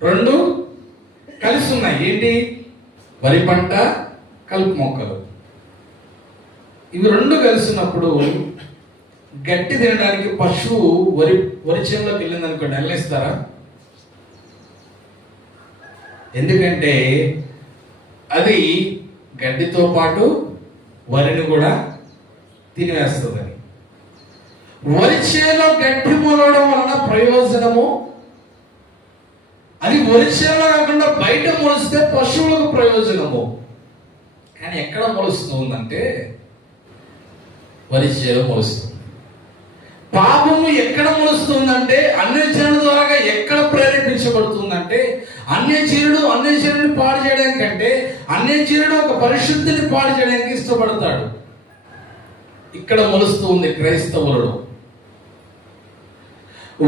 రెండు కలిసి ఉన్నాయి. ఏంటి? వరి పంట, కలుపు మొక్కలు. ఇవి రెండు కలిసినప్పుడు గడ్డి తినడానికి పశువు వరి చేనులోకి వెళ్ళింది అనుకోండి, వెళ్ళిస్తారా? ఎందుకంటే అది గడ్డితో పాటు వరిని కూడా తినివేస్తుందని. వరి చేలో గడ్డి మొలవడం వలన ప్రయోజనము, అది వరి చేలో కాకుండా బయట మొలిస్తే పశువులకు ప్రయోజనము. కానీ ఎక్కడ మొలుస్తుందంటే వరి చేలో మొలుస్తుంది. పాపము ఎక్కడ మొలుస్తుందంటే అన్యజనుల ద్వారా ఎక్కడ ప్రేరేపించబడుతుందంటే అన్యజనుడిని పాడు చేయడానికంటే అన్యజనుడు ఒక పరిశుద్ధిని పాడు చేయడానికి ఇష్టపడతాడు. ఇక్కడ మొలుస్తూ ఉంది క్రైస్తవులలో.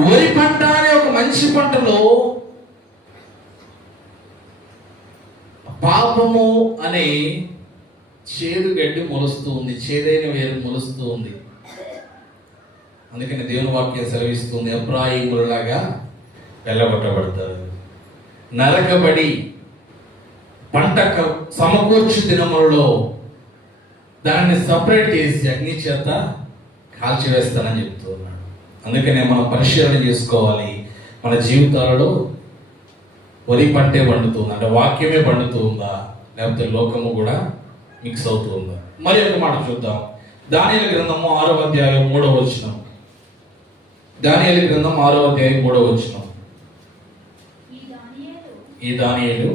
వరి పంట అనే ఒక మంచి పంటలో పాపము అనే చేదు గడ్డి మొలుస్తూ ఉంది, చేదైన వేరు మొలుస్తూ ఉంది. అందుకని దేవుని వాక్యం సెలవిస్తుంది, ఎఫ్రాయిములలాగా వెళ్ళగొట్టబడతారు, నరకబడి పంట సమకూర్చు దినములలో దానిని సపరేట్ చేసి అగ్ని చేత కాల్చివేస్తానని చెప్తూ ఉన్నాడు. అందుకనే మనం పరిశీలన చేసుకోవాలి, మన జీవితాలలో వరి పంటే పండుతుంది అంటే వాక్యమే పండుతూ ఉందా, లేకపోతే లోకము కూడా మిక్స్ అవుతూ ఉందా? మరి ఒక మాట చూద్దాం. దానియేలు గ్రంథము 6వ అధ్యాయం 3వ వచనం. దానియేలు గ్రంథం 6వ అధ్యాయం 3వ వచనం. ఈ దానియేలు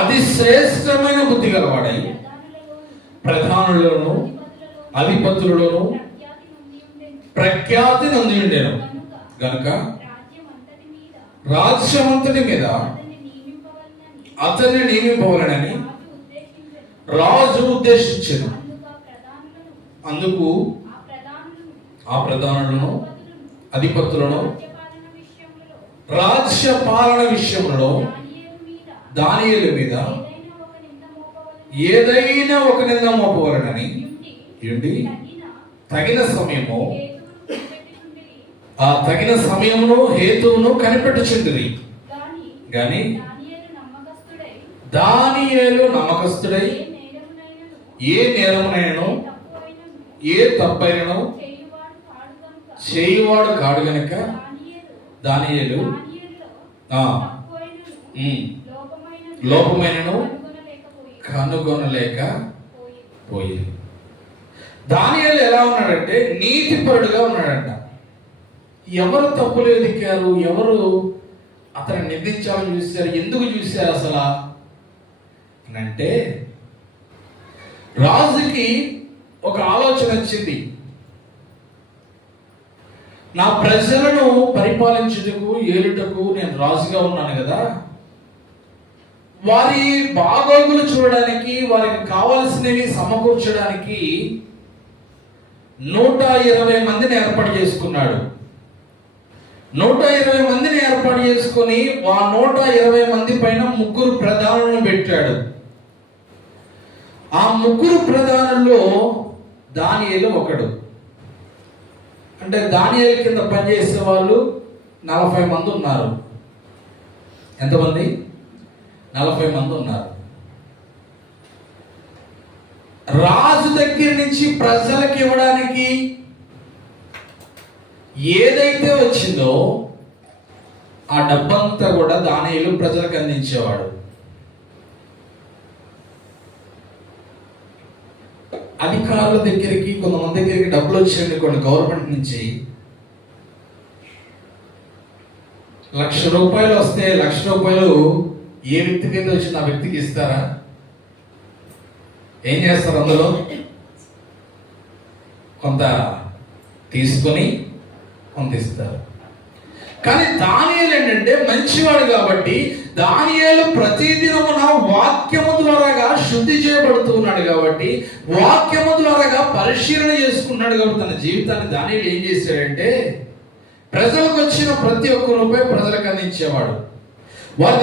అతి శ్రేష్టమైన బుద్ధి గలవాడై ప్రధానులను అధిపతులను ప్రఖ్యాతి నొంది ఉండెను గనుక రాజ్యమంతటి మీద అతన్ని నియమింపవలనని రాజు ఉద్దేశించెను. అందుకు ఆ ప్రధానులను అధిపతులను రాజ్య పాలన విషయంలో దానియేలు మీద ఏదైనా ఒక నింద మోపవలనని ఏంటి తగిన సమయము, ఆ తగిన సమయమును హేతువును కనిపెట్టుచుండిరి. గాని దానియేలు నమ్మకస్తుడై ఏ నేరమునైనను ఏ తప్పైనను చేయువాడు కాడు గనుక దానియేలు లోపమైనను కనుగొనలేక పోయి. దానియేలు ఎలా ఉన్నాడంటే నీతిపరుడుగా ఉన్నాడంట. ఎవరు తప్పులు ఎదికారు, ఎవరు అతను నిందించాలని చూశారు, ఎందుకు చూశారు అసలు అంటే రాజుకి ఒక ఆలోచన వచ్చింది. నా ప్రజలను పరిపాలించుటకు ఏలుటకు నేను రాజుగా ఉన్నాను కదా, వారి బాగోగులు చూడడానికి, వారికి కావలసినవి సమకూర్చడానికి 120 మందిని ఏర్పాటు చేసుకున్నాడు. 120 మందిని ఏర్పాటు చేసుకొని ఆ 120 మంది పైన 3 ప్రధానులను పెట్టాడు. ఆ 3 ప్రధానుల్లో దానియేలు ఒకడు. అంటే దానియేలు కింద పనిచేసే వాళ్ళు 40 మంది ఉన్నారు. ఎంతమంది? 40 మంది ఉన్నారు. రాజు దగ్గర నుంచి ప్రజలకు ఇవ్వడానికి ఏదైతే వచ్చిందో ఆ డబ్బంతా కూడా దానియేలు ప్రజలకు అందించేవాడు. అధికార అధికారుల దగ్గరికి, కొంతమంది దగ్గరికి డబ్బులు వచ్చాయండి కొన్ని గవర్నమెంట్ నుంచి. 1,00,000 రూపాయలు వస్తే 1,00,000 రూపాయలు ఏ వ్యక్తికి అయితే వచ్చింది ఆ వ్యక్తికి ఇస్తారా? ఏం చేస్తారు? అందులో కొంత తీసుకొని కొంత ఇస్తారు. కానీ దానియేలు ఏంటంటే మంచివాడు కాబట్టి, దానియేలు ప్రతిదినమున వాక్యము ద్వారాగా శుద్ధి చేయబడుతూ ఉన్నాడు కాబట్టి, వాక్యము ద్వారాగా పరిశీలన చేసుకున్నాడు కాబట్టి తన జీవితాన్ని దానియేలు ఏం చేశాడంటే ప్రజలకు వచ్చిన ప్రతి ఒక్క రూపాయి ప్రజలకు అందించేవాడు. వారి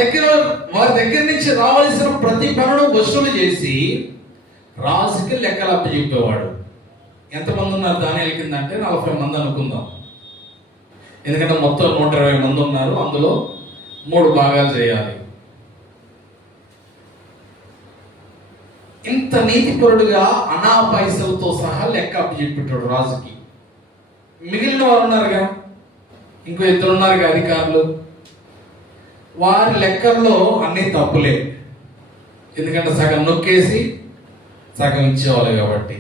దగ్గర నుంచి రావాల్సిన ప్రతి పనులు వసూలు చేసి రాజుకి లెక్కలు అప్పచెప్పేవాడు. ఎంతమంది ఉన్నారు దానియేలు కింద అంటే 40 మంది అనుకుందాం. ఎందుకంటే మొత్తం 120 మంది ఉన్నారు. అందులో 3 భాగాలు చేయాలి. ఇంత నీతిపరుడుగా అనా పైసలతో సహా లెక్క అప్పచెప్పెట్టాడు రాజుకి. మిగిలిన వారు ఉన్నారుగా, ఇంకో 2 ఉన్నారుగా అధికారులు. వారి లెక్కల్లో అన్ని తప్పులే. ఎందుకంటే సగం నొక్కేసి సగం ఇచ్చేవాళ్ళు కాబట్టి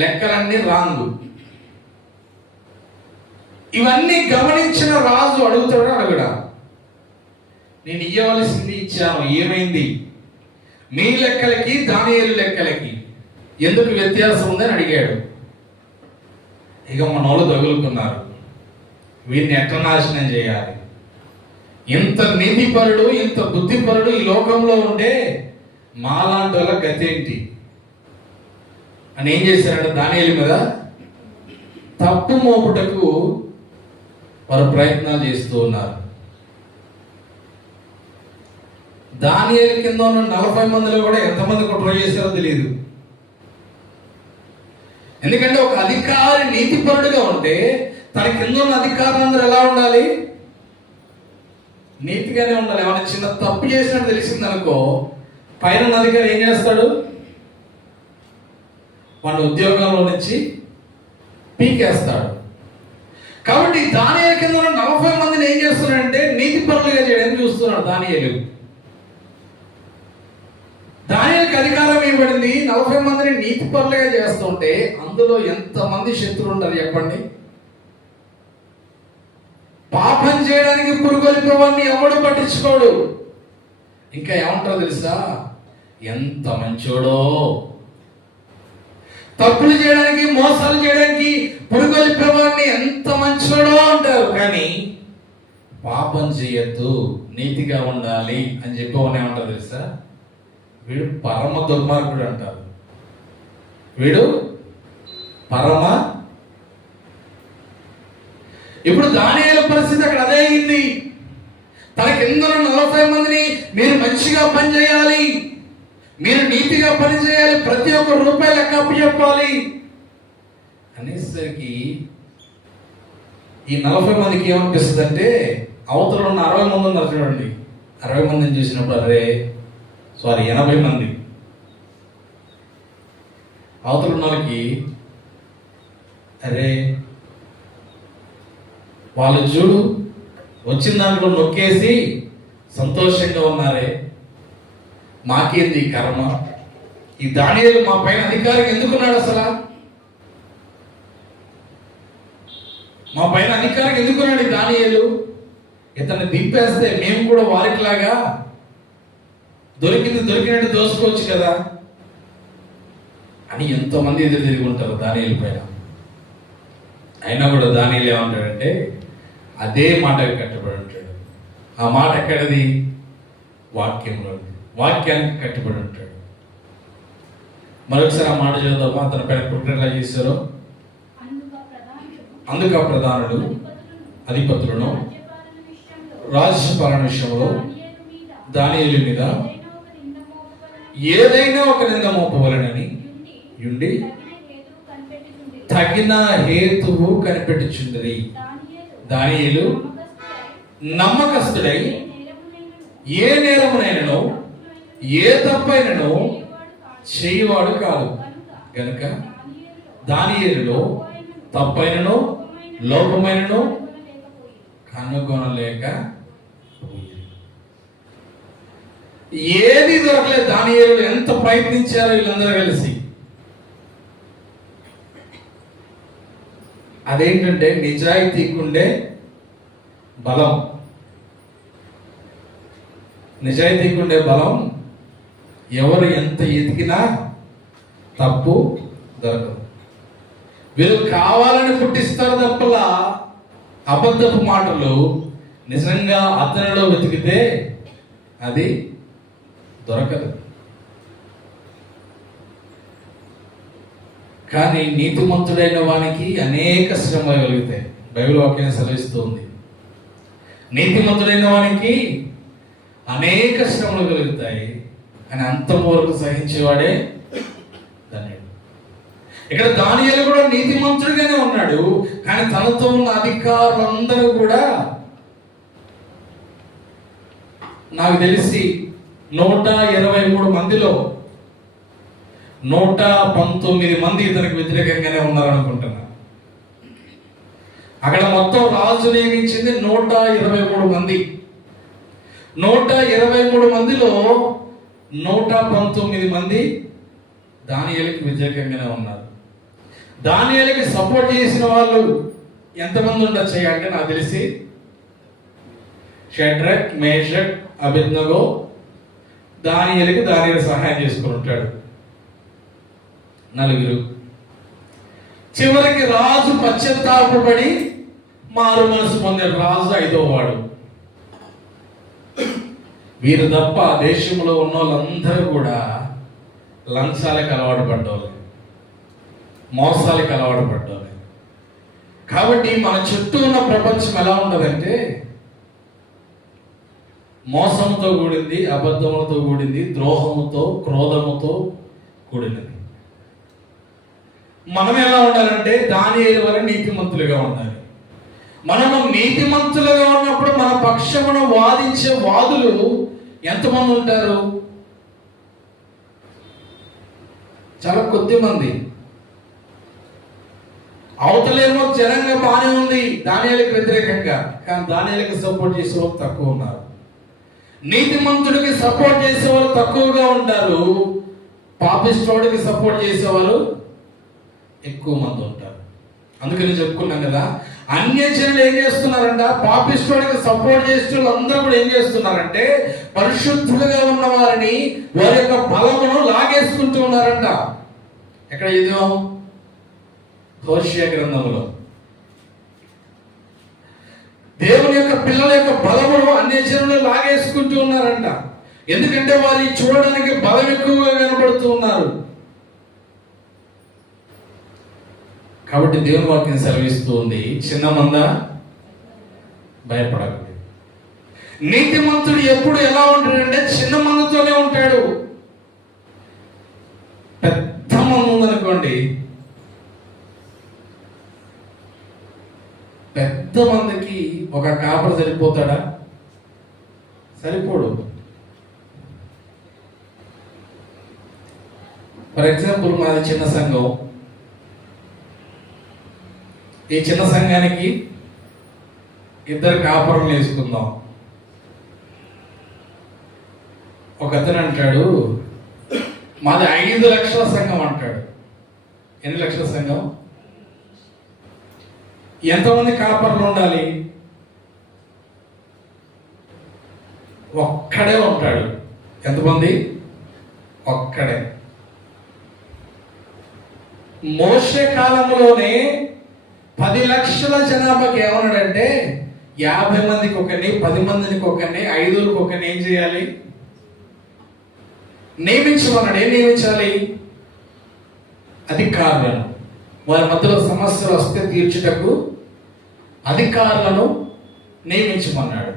లెక్కలన్నీ రాంగు. ఇవన్నీ గమనించిన రాజు అడుగుతాడు, అడగడా? నేను ఇవ్వవలసింది ఇచ్చాను, ఏమైంది? మీ లెక్కలకి దానియేలు లెక్కలకి ఎందుకు వ్యత్యాసం ఉందని అడిగాడు. ఇక మన వాళ్ళు తగులుకున్నారు, వీరిని ఎట్లా నాశనం చేయాలి? ఇంత నీతిపరుడు, ఇంత బుద్ధిపరుడు ఈ లోకంలో ఉండే మాలాంటి వాళ్ళ గతి ఏంటి అని ఏం చేశారంటే దానియేలు మీద తప్పు మోపుటకు వారు ప్రయత్నాలు చేస్తూ ఉన్నారు. దానియేలు కింద ఉన్న 40 మందిలో కూడా ఎంతమంది కుట్ర చేశారో తెలియదు. ఎందుకంటే ఒక అధికారి నీతిపరుడుగా ఉంటే తన కింద ఉన్న అధికారులందరూ ఎలా ఉండాలి? నీతిగానే ఉండాలి. ఏమైనా చిన్న తప్పు చేసినట్టు తెలిసిందనుకో, పైన ఉన్న అధికారి ఏం చేస్తాడు? వాడి ఉద్యోగంలో నుంచి పీకేస్తాడు. కాబట్టి దానియేలు కింద ఉన్న 40 మందిని ఏం చేస్తున్నాడంటే నీతిపరులుగా చేయడానికి చూస్తున్నాడు దానియేలు. దానియేలుకి అధికారం ఇవ్వబడింది. 40 మందిని నీతిపరులుగా చేస్తుంటే అందులో ఎంతమంది శత్రువులు ఉంటారు చెప్పండి? పాపం చేయడానికి పురుగొల్పేవాడిని ఎవడు పట్టించుకోడు. ఇంకా ఏమంటారో తెలుసా? ఎంత మంచోడో. తప్పులు చేయడానికి, మోసాలు చేయడానికి పురుగొల్పేవాడిని ఎంత మంచోడో అంటారు. కానీ పాపం చేయొద్దు, నీతిగా ఉండాలి అని చెప్పేవాడిని ఏమంటారు తెలుసా? వీడు పరమ దుర్మార్గుడు అంటారు. వీడు పరమ. ఇప్పుడు దానియేలు పరిస్థితి అక్కడ అదే అయింది. తన కింద 40 మందిని మీరు మంచిగా పని చేయాలి, మీరు నీతిగా పని చేయాలి, ప్రతి ఒక్క రూపాయి లెక్క అప్పచెప్పాలి అనేసరికి ఈ 40 మందికి ఏమనిపిస్తుంది అంటే, అవతల ఉన్న 60 మంది ఉన్నారు చూడండి, 60 మందిని చూసినప్పుడు 80 మంది అవతల ఉన్న వాళ్ళకి వాళ్ళు చూడు వచ్చిన దాంట్లో నొక్కేసి సంతోషంగా ఉన్నారే, మాకేంది కర్మ? ఈ దానియేలు మా పైన అధికారికి ఎందుకున్నాడు? అసలు మా పైన అధికారికి ఎందుకున్నాడు ఈ దానియేలు? ఇతన్ని దింపేస్తే మేము కూడా వారికిలాగా దొరికినట్టు దోసుకోవచ్చు కదా అని ఎంతో మంది ఎదురు తిరిగి ఉంటారు దానియేలు పైన. అయినా కూడా దానియేలు ఏమంటాడంటే అదే మాటకి కట్టుబడి ఉంటాడు. ఆ మాట ఎక్కడది? వాక్యంలో. వాక్యానికి కట్టుబడి ఉంటాడు. మరొకసారి ఆ మాట చదువుదామా? అతని పైన కుట్ర ఎలా చేశారో. అందుకు ఆ ప్రధానులు అధిపతులను రాజ్యపాలన విషయంలో దానియేలు మీద ఏదైనా ఒక నింద మోపవలెనని యుండి తగిన హేతువు కనిపెట్టుచున్నది. దానియేలు నమ్మకస్తుడై ఏ నేరమునైనను ఏ తప్పైనను చేయవాడు కాదు గనుక దానియేలులో తప్పైనను లోపమైనను కనుగొనలేక ఏది దొరకలేదు. దానియేలు ఎంత ప్రయత్నించారో వీళ్ళందరూ కలిసి. అదేంటంటే నిజాయితీకి ఉండే బలం. నిజాయితీకి ఉండే బలం ఎవరు ఎంత ఎదిగినా తప్పు దొరకదు. వీళ్ళు కావాలని పుట్టిస్తారు తప్పలా అబద్ధపు మాటలు నిజంగా అతనిలో వెతికితే అది దొరకదు. కానీ నీతిమంతుడైన వానికి అనేక శ్రమలు కలుగుతాయి. బైబిల్ వాక్యం సెలవిస్తుంది, నీతిమంతుడైన వానికి అనేక శ్రమలు కలుగుతాయి అని అంతవరకు సహించేవాడే ధన్యుడు. ఇక్కడ దానియేలు కూడా నీతిమంతుడిగానే ఉన్నాడు, కానీ తనతో ఉన్న అధికారులందరూ కూడా నాకు తెలిసి 123 మందిలో 119 మంది ఇతనికి వ్యతిరేకంగానే ఉన్నారనుకుంటున్నా. అక్కడ మొత్తం రాజు నియమించింది 123 మంది. 123 మందిలో 119 మంది దానియేలుకి వ్యతిరేకంగానే ఉన్నారు. దానియేలుకి సపోర్ట్ చేసిన వాళ్ళు ఎంతమంది ఉండొచ్చు అంటే నాకు తెలిసి షడ్రక్, మేషక్, అబేద్నెగో దానియేలుకి సహాయం చేసుకుని ఉంటాడు, 4. చివరికి రాజు పశ్చాత్తాపపడి మారు మనసు పొందిన రాజు 5వ వాడు. వీరు తప్ప దేశంలో ఉన్న వాళ్ళందరూ కూడా లంచాలకు అలవాటు పడ్డవాళ్ళు, మోసాలకు అలవాటు పడ్డవాళ్ళు. కాబట్టి మన చుట్టూ ఉన్న ప్రపంచం ఎలా ఉండదంటే మోసంతో కూడింది, అబద్ధములతో కూడింది, ద్రోహముతో, క్రోధముతో కూడినది. మనం ఎలా ఉండాలంటే దానియేలు వలె నీతిమంతులుగా ఉండాలి. మనము నీతిమంతులుగా ఉన్నప్పుడు మన పక్షమున వాదించే వాదులు ఎంతమంది ఉంటారు? చాలా కొద్ది మంది. అవతలేమో జనంగా బానే ఉంది దానియేలుకి వ్యతిరేకంగా, కానీ దానియేలుకి సపోర్ట్ చేసే వాళ్ళు తక్కువ ఉన్నారు. నీతిమంతుడికి సపోర్ట్ చేసే వాళ్ళు తక్కువగా ఉంటారు, పాపిస్టోడికి సపోర్ట్ చేసేవాళ్ళు ఎక్కువ మంది ఉంటారు. అందుకని చెప్పుకున్నాం కదా, అన్యజనులు ఏం చేస్తున్నారంట, పాపిస్టోడికి సపోర్ట్ చేసే అందరూ కూడా ఏం చేస్తున్నారంటే పరిశుద్ధులుగా ఉన్న వారిని వారి యొక్క బలమును లాగేసుకుంటూ ఉన్నారంట. ఎక్కడ చదివాం? హోషేయ గ్రంథంలో. దేవుని యొక్క పిల్లల యొక్క బలమును అన్యజనులు లాగేసుకుంటూ ఉన్నారంట. ఎందుకంటే వారిని చూడడానికి బలం ఎక్కువగా కనబడుతూ ఉన్నారు. కాబట్టి దేవుని వాక్యం సెలవిస్తూ ఉంది, చిన్న మంద భయపడకండి. నీతిమంతుడు ఎప్పుడు ఎలా ఉంటాడంటే చిన్న మందతోనే ఉంటాడు. పెద్ద మంద ఉందనుకోండి, పెద్ద మందికి ఒక కాపరి సరిపోతాడా? సరిపోడు. ఫర్ ఎగ్జాంపుల్ మాది చిన్న సంఘం. ఈ చిన్న సంఘానికి 2 కాపరులు వేసుకుందాం. ఒక అతను అంటాడు మాది 5 లక్షల సంఘం అంటాడు. ఎన్ని లక్షల సంఘం? ఎంతమంది కాపర్లు ఉండాలి? ఒక్కడే ఉంటాడు. ఎంతమంది? ఒక్కడే. మోషే కాలంలోనే 10 లక్షల జనాభాకి ఏమన్నాడంటే 50 మందికి ఒకరిని, 10 మందికి ఒకరిని, 5కి ఒకరిని ఏం చేయాలి? నియమించమన్నాడు. ఏం నియమించాలి? అధికారులను. వారి మధ్యలో సమస్యలు వస్తే తీర్చుటకు అధికారులను నియమించమన్నాడు.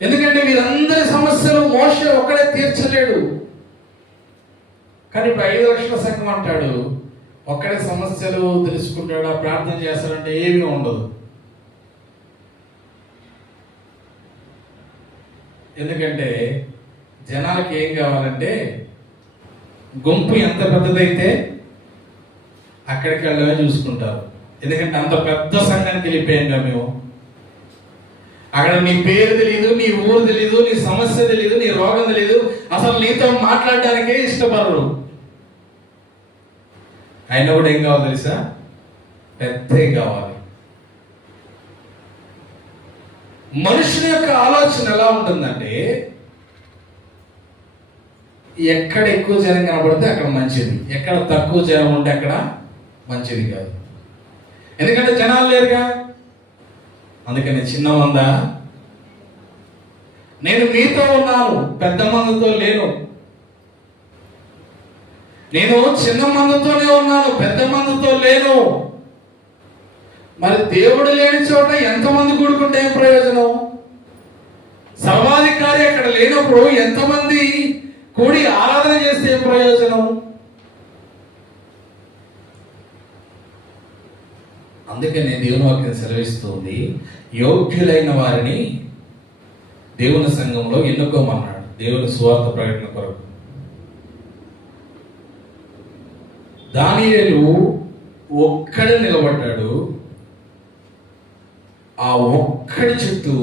ఎందుకంటే వీరందరి సమస్యలు మోషే ఒక్కడే తీర్చలేడు. కానీ ఇప్పుడు 5 లక్షల సంఘం అంటాడు, ఒక్కడే సమస్యలు తెలుసుకుంటాడా, ప్రార్థన చేస్తాడంటే ఏమీ ఉండదు. ఎందుకంటే జనాలకి ఏం కావాలంటే గుంపు ఎంత పెద్దదైతే అక్కడికి వెళ్ళమే చూసుకుంటారు. ఎందుకంటే అంత పెద్ద సంఘానికి వెళ్ళిపోయాం మేము. అక్కడ నీ పేరు తెలియదు, నీ ఊరు తెలియదు, నీ సమస్య తెలియదు, నీ రోగం తెలియదు, అసలు నీతో మాట్లాడడానికే ఇష్టపడరు. అయినా కూడా ఏం కావాలి తెలుసా? పెద్దవి కావాలి. మనుషుని యొక్క ఆలోచన ఎలా ఉంటుందంటే, ఎక్కడ ఎక్కువ జనం కనబడితే అక్కడ మంచిది, ఎక్కడ తక్కువ జనం ఉంటే అక్కడ మంచిది కాదు. ఎందుకంటే జనాలు లేరుగా. అందుకని చిన్న మంద, నేను మీతో ఉన్నాను, పెద్ద మందతో లేను. నేను చిన్న మందతోనే ఉన్నాను, పెద్ద మందతో లేను. మరి దేవుడు లేని చోట ఎంతమంది కూడుకుంటే ఏం ప్రయోజనం? సర్వాధికారి అక్కడ లేనప్పుడు ఎంతమంది కూడి ఆరాధన చేస్తే ఏం ప్రయోజనం? అందుకనే దేవుని వాక్యం సెలవిస్తుంది, యోగ్యులైన వారిని దేవుని సంఘంలో ఎన్నుకోమన్నాడు, దేవుని సువార్త ప్రకటన కొరకు. దానియేలు ఒక్కడే నిలబడ్డాడు. ఆ ఒక్కడి చుట్టూ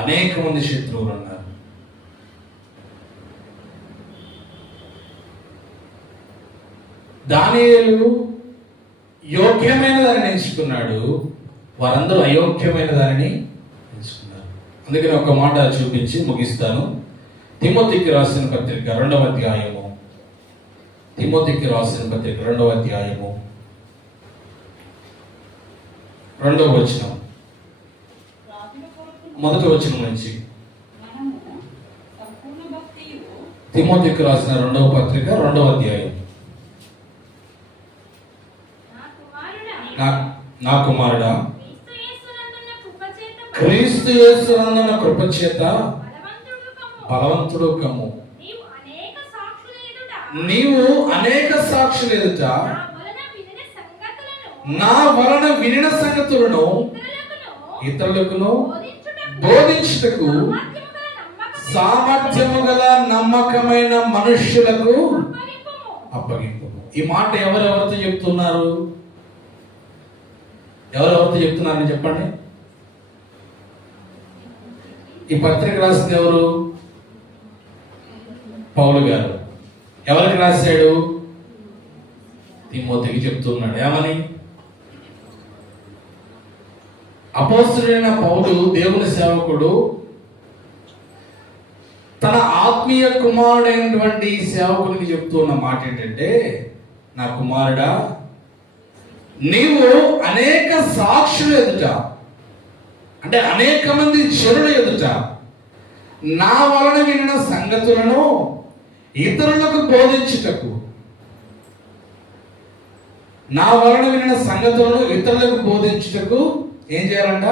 అనేక మంది శత్రువులు ఉన్నారు. దానియేలు యోగ్యమైన దానిని ఎంచుకున్నాడు, వారందరూ అయోగ్యమైన దానిని ఎంచుకున్నారు. అందుకని ఒక మాట చూపించి ముగిస్తాను. తిమోతికి రాసిన పత్రిక 2వ అధ్యాయము, తిమోతికి రాసిన పత్రిక 2వ అధ్యాయము 2వ వచనం, మొదటి వచనం నుంచి. తిమోతికి రాసిన 2వ పత్రిక 2వ అధ్యాయం. నా కుమారుడా, క్రీస్తు యేసునందున్న కృప చేత బలవంతుడు కమ్ము. నీవు అనేక సాక్షుల ఎదుట నా వలన వినిన సంగతులను ఇతరులకును బోధించుటకు సామర్థ్యము గల నమ్మకమైన మనుష్యులకు అప్పగింపు. ఈ మాట ఎవరెవరితో చెప్తున్నారు? ఎవరెవరితో చెప్తున్నారని చెప్పండి. ఈ పత్రిక రాసింది ఎవరు? పౌలు గారు. ఎవరికి రాశాడు? తిమోతికి చెప్తున్నాడు. ఏమని? అపోస్తలుడైన పౌలు దేవుని సేవకుడు తన ఆత్మీయ కుమారుడైనటువంటి సేవకునికి చెప్తున్న మాట ఏంటంటే, నా కుమారుడా, నీవు అనేక సాక్షుల ఎదుట, అంటే అనేక మంది జనుల ఎదుట నా వలన వినిన సంగతులను ఇతరులకు బోధించుటకు, నా వలన వినిన సంగతులను ఇతరులకు బోధించుటకు ఏం చేయాలంట?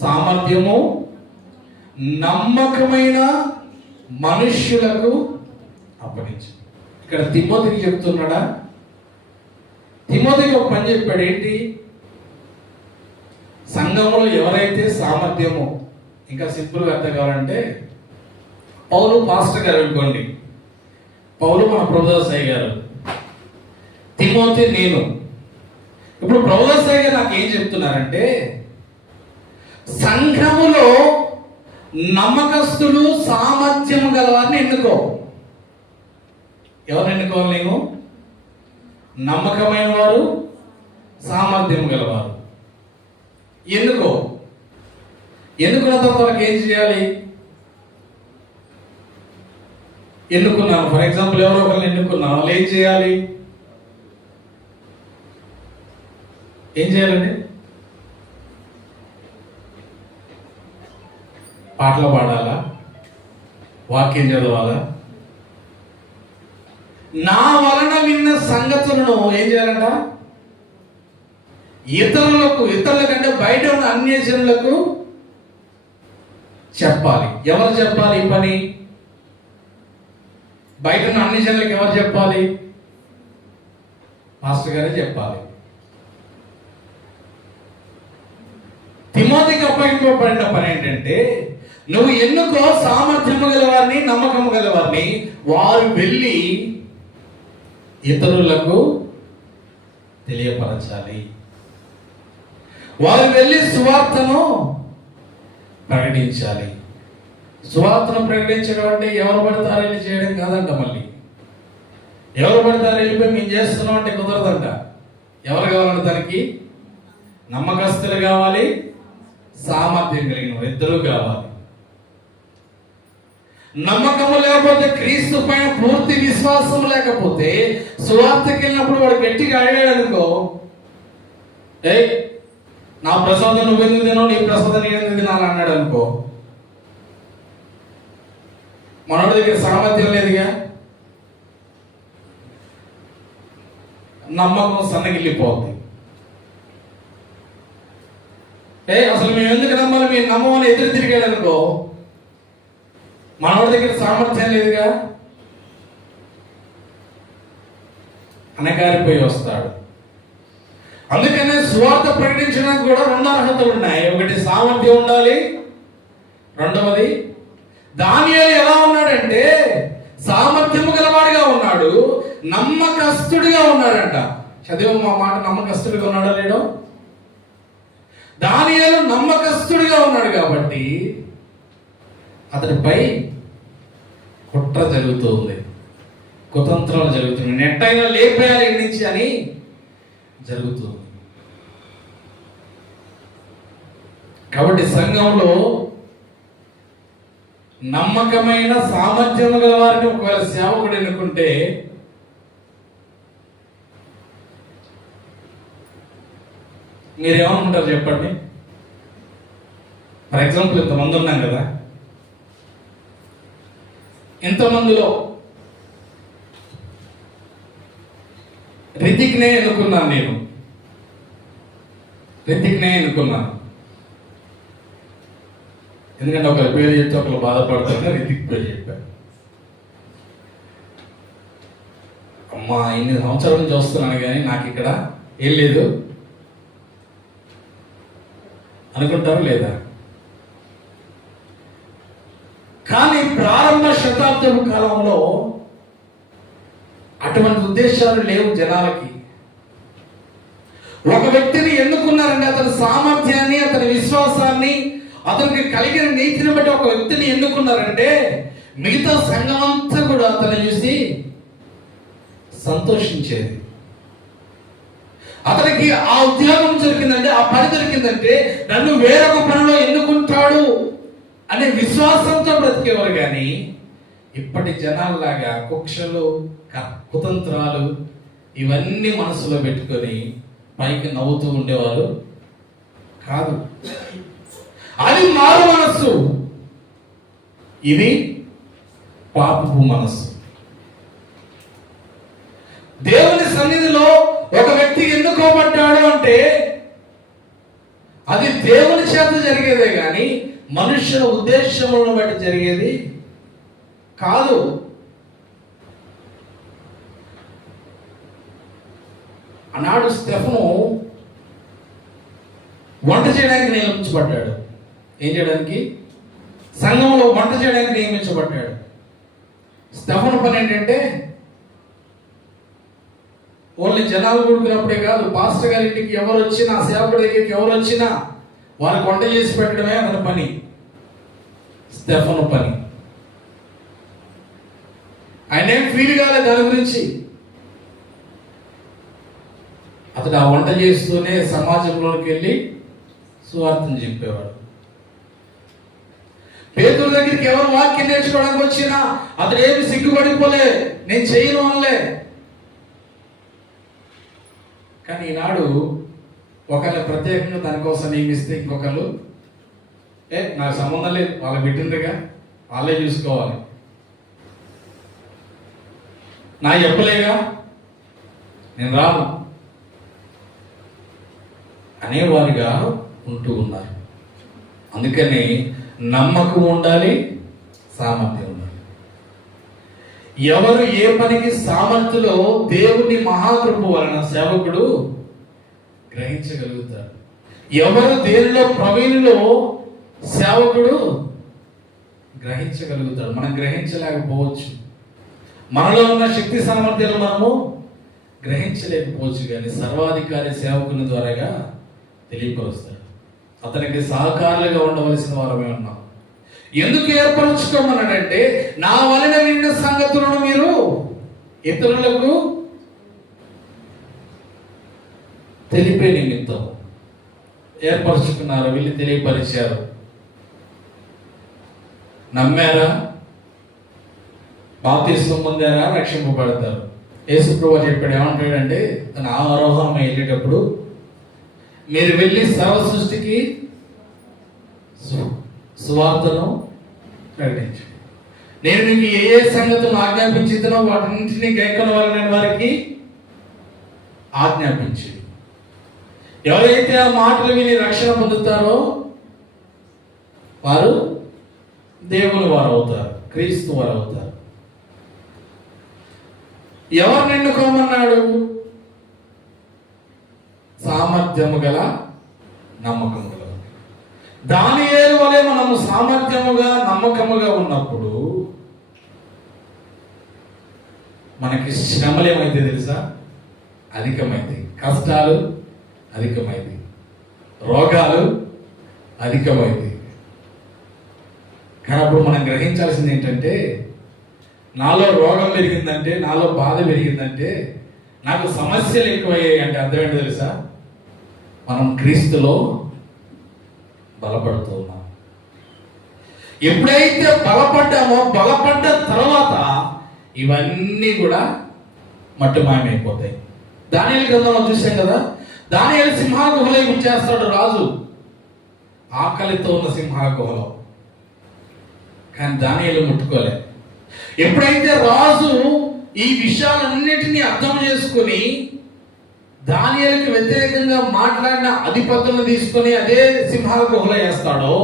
సామర్థ్యము నమ్మకమైన మనుష్యులకు అప్పగించు. ఇక్కడ తిమోతికి చెప్తున్నాడా? తిమోతికి ఒక పని చెప్పాడు. ఏంటి? సంఘంలో ఎవరైతే సామర్థ్యమో, ఇంకా సింపుల్గా అర్థం కావాలంటే, పౌలు పాస్టర్ గారు అనుకోండి, పౌలు మన ప్రభుదాసాయి గారు, తిమోతి నేను. ఇప్పుడు ప్రభుదాసాయి గారు నాకు ఏం చెప్తున్నారంటే, సంఘములో నమ్మకస్తులు సామర్థ్యం గలవారిని ఎన్నుకో. ఎవరిని ఎన్నుకోవాలి? నేను నమ్మకమైన వారు, సామర్థ్యం గలవారు ఎన్నుకో. ఎన్నుకున్న తర్వాత వాళ్ళకి ఏం చేయాలి? ఎన్నుకున్నాను, ఫర్ ఎగ్జాంపుల్ ఎవరో ఒకరిని ఎన్నుకున్నాను, వాళ్ళు ఏం చేయాలి? ఏం చేయాలండి? పాటలు పాడాలా? వాక్యం చదవాలా? నా వలన విన్న సంగతులను ఏం చేయాలంట? ఇతరులకంటే బయట ఉన్న అన్యజనులకు చెప్పాలి. ఎవరు చెప్పాలి ఈ పని? బయట ఉన్న అన్యజనులకు ఎవరు చెప్పాలి? మాస్టర్ గారే చెప్పాలి. తిమోతికి అప్పగింపబడిన పని ఏంటంటే, నువ్వు ఎన్నుకో సామర్థ్యము గలవారిని, నమ్మకము గలవారిని, వారు వెళ్ళి ఇతరులకు తెలియపరచాలి. వారు వెళ్ళి సువార్తను ప్రకటించాలి. సువార్తను ప్రకటించడం అంటే ఎవరు పడతారు వెళ్ళి చేయడం కాదంట. మళ్ళీ ఎవరు పడతారు వెళ్ళిపోయి మేము చేస్తున్నాం అంటే కుదరదంట. ఎవరు కావాలంటే దానికి? నమ్మకస్తులు కావాలి, సామర్థ్యం కలిగిన ఇద్దరు కావాలి. నమ్మకము లేకపోతే, క్రీస్తు పైన పూర్తి విశ్వాసం లేకపోతే, సువార్తకి వెళ్ళినప్పుడు వాడు గట్టిగా అడిగాడు అనుకో, ఏ నా ప్రసాదం నువ్వెందుకు తినవు, నీ ప్రసాదం నేనెందుకు తినాలి అన్నాడు అనుకో, మనోడి దగ్గర సామర్థ్యం లేదుగా, నమ్మకం సన్నగిల్లిపోతుంది. అసలు మేము ఎందుకు నమ్మాలి, మేము నమ్మమని ఎదురు తిరిగాడు అనుకో, మనోడి దగ్గర సామర్థ్యం లేదుగా, అనకారిపోయి వస్తాడు. అందుకనే సువార్త ప్రకటించడానికి కూడా 2 అర్హతలు ఉన్నాయి. ఒకటి సామర్థ్యం ఉండాలి, రెండవది దానియేలు ఎలా ఉన్నాడంటే సామర్థ్యము గలవాడిగా ఉన్నాడు, నమ్మకస్తుడిగా ఉన్నాడంట. చదివ మా మాట, నమ్మకస్తుడిగా ఉన్నాడో లేడో? దానియేలు నమ్మకస్తుడిగా ఉన్నాడు కాబట్టి అతడిపై కుట్ర జరుగుతుంది, కుతంత్రాలు జరుగుతుంది, నెట్టైనా లేపేయాలి ఇంటి నుంచి అని జరుగుతుంది. కాబట్టి సంఘంలో నమ్మకమైన సామర్థ్యం గల వారిని ఒకవేళ సేవకుడు ఎన్నుకుంటే మీరేమనుకుంటారు చెప్పండి? ఫర్ ఎగ్జాంపుల్ ఇంతమంది ఉన్నాం కదా, ఇంతమందిలో రితిక్నే ఎన్నుకున్నాను. ఎందుకంటే ఒకరి పేరు చెప్తే ఒకరు బాధపడుతుంటే రితిక్ పేరు చెప్పారు. అమ్మా ఇన్ని సంవత్సరాల నుంచి వస్తున్నాను కానీ నాకు ఇక్కడ ఏం లేదు అనుకుంటారు లేదా? కానీ ప్రారంభ శతాబ్దం కాలంలో అటువంటి ఉద్దేశాలు లేవు జనాలకి. ఒక వ్యక్తిని ఎన్నుకున్నారంటే అతని సామర్థ్యాన్ని, అతని విశ్వాసాన్ని, అతనికి కలిగిన నీతిని బట్టి ఒక వ్యక్తిని ఎన్నుకున్నారంటే మిగతా సంఘం అంతా కూడా అతన్ని చూసి సంతోషించేది. అతనికి ఆ ఉద్యోగం దొరికిందంటే, ఆ పని దొరికిందంటే నన్ను వేరొక పనిలో ఎన్నుకుంటాడు అనే విశ్వాసంతో బ్రతికేవారు. కానీ ఇప్పటి జనాల్లాగా కుక్షలు, కుతంత్రాలు ఇవన్నీ మనసులో పెట్టుకొని పైకి నవ్వుతూ ఉండేవారు కాదు. అది మారు మనస్సు, ఇది పాపపు మనస్సు. దేవుని సన్నిధిలో ఒక వ్యక్తి ఎన్నుకోబడ్డాడు అంటే అది దేవుని చేత జరిగేదే కానీ మనుష్యుల ఉద్దేశములను బట్టి జరిగేది కాదు. ఆనాడు స్టెఫను వంట చేయడానికి నియమించబడ్డాడు. ఏం చేయడానికి? సంఘంలో వంట చేయడానికి నియమించబడ్డాడు. స్టెఫను పని ఏంటంటే ఓన్లీ జనాలు కూడుకున్నప్పుడే కాదు, పాస్టర్ గారి ఇంటికి ఎవరు వచ్చినా, సేవకుడి దగ్గరికి ఎవరు వచ్చినా వారికి వంట చేసి పెట్టడమే అతని పని, స్టెఫను పని. ఆయన ఏం ఫీల్ కాలేదు దాని గురించి. అతడు ఆ వంట చేస్తూనే సమాజంలోకి వెళ్ళి సువార్తను చెప్పేవాడు. పేతురు దగ్గరికి ఎవరు వాక్యం నేర్చుకోవడానికి వచ్చినా అతడు ఏమి సిగ్గుపడిపోలే, నేను చేయను అనలే. కానీ ఈనాడు ఒకళ్ళు ప్రత్యేకంగా దానికోసం నియమిస్తే ఇంకొకళ్ళు నాకు సంబంధం లేదు, వాళ్ళు పెట్టిందిగా, వాళ్ళే చూసుకోవాలి, నా చెప్పలేగా, నేను రాను అనేవారిగా ఉంటూ ఉన్నారు. అందుకని నమ్మకం ఉండాలి, సామర్థ్యం ఉండాలి. ఎవరు ఏ పనికి సామర్థ్యంలో దేవుని మహాకృప వలన సేవకుడు గ్రహించగలుగుతాడు. ఎవరు దేనిలో ప్రవీణులో సేవకుడు గ్రహించగలుగుతాడు. మనం గ్రహించలేకపోవచ్చు, మనలో ఉన్న శక్తి సామర్థ్యాలు మనము గ్రహించలేకపోవచ్చు. కానీ సర్వాధికారి సేవకుని ద్వారాగా తెలియపరుస్తాడు. అతనికి సహకారులుగా ఉండవలసిన వారమే ఉన్నాం. ఎందుకు ఏర్పరచుకోమన్నాడంటే నా వలన విన్న సంగతులను మీరు ఇతరులకు తెలిపే నిమిత్తం ఏర్పరచుకున్నారు, వెళ్ళి తెలియపరిచారు. నమ్మారా, బాప్తిస్మం పొందారా, రక్షింపబడతారు. యేసుప్రభువు చెప్పాడు, ఏమంటాడంటే తన ఆరోహణం వెళ్ళేటప్పుడు, మీరు వెళ్ళి సర్వ సృష్టికి సువార్తను ప్రకటించండి. నేను మీకు ఏ ఏ సంగతులు ఆజ్ఞాపించుతున్నో వాటిన్నింటినీ గైకొనవాలని వారికి ఆజ్ఞాపించి, ఎవరైతే ఆ మాటలు విని రక్షణ పొందుతారో వారు దేవుని వారు అవుతారు, క్రీస్తు వారు అవుతారు. ఎవరిని ఎన్నుకోమన్నాడు? సామర్థ్యము గల నమ్మకము గల. దానియేలు వలె మనము సామర్థ్యముగా నమ్మకముగా ఉన్నప్పుడు మనకి శ్రమలు ఏమైతే తెలుసా? అధికమైంది. కష్టాలు అధికమైంది, రోగాలు అధికమైంది. కానీ అప్పుడు మనం గ్రహించాల్సింది ఏంటంటే, నాలో రోగం పెరిగిందంటే, నాలో బాధ పెరిగిందంటే, నాకు సమస్యలు ఎక్కువయ్యాయి అంటే అర్థం ఏంటో తెలుసా? మనం క్రీస్తులో బలపడుతూ ఉన్నాం. ఎప్పుడైతే బలపడ్డామో, బలపడ్డ తర్వాత ఇవన్నీ కూడా మట్టుమాయమైపోతాయి. దానియేలు గ్రంథంలో చూసాం కదా, దానియేలు సింహాల గుహలో ఏం చేస్తాడు రాజు? ఆకలితో ఉన్న సింహాల గుహలో. కానీ దానియేలు ముట్టుకోలే. ఎప్పుడైతే రాజు ఈ విషయాలన్నిటినీ అర్థం చేసుకుని దానియేలుకి వ్యతిరేకంగా మాట్లాడిన అధిపతులను తీసుకొని అదే సింహాల గుహలో వేస్తాడో,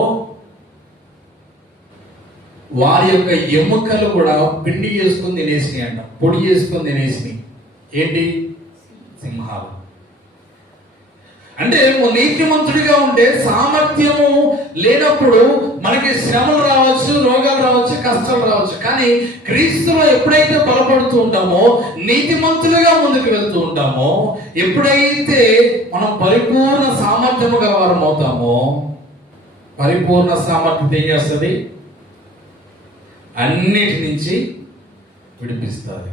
వారి యొక్క ఎముకలు కూడా పిండి చేసుకుని తినేసినాయి అంట, పొడి చేసుకుని తినేసినాయి. ఏంటి? సింహాలు. అంటే నీతిమంతుడిగా ఉంటే సామర్థ్యము లేనప్పుడు మనకి శ్రమలు రావచ్చు, రోగాలు రావచ్చు, కష్టాలు రావచ్చు. కానీ క్రీస్తులో ఎప్పుడైతే బలపడుతూ ఉంటామో, నీతిమంతులుగా ముందుకు వెళ్తూ ఉంటామో, ఎప్పుడైతే మనం పరిపూర్ణ సామర్థ్యము గల వారం అవుతామో, పరిపూర్ణ సామర్థ్యం ఏం చేస్తుంది? అన్నిటి నుంచి విడిపిస్తుంది.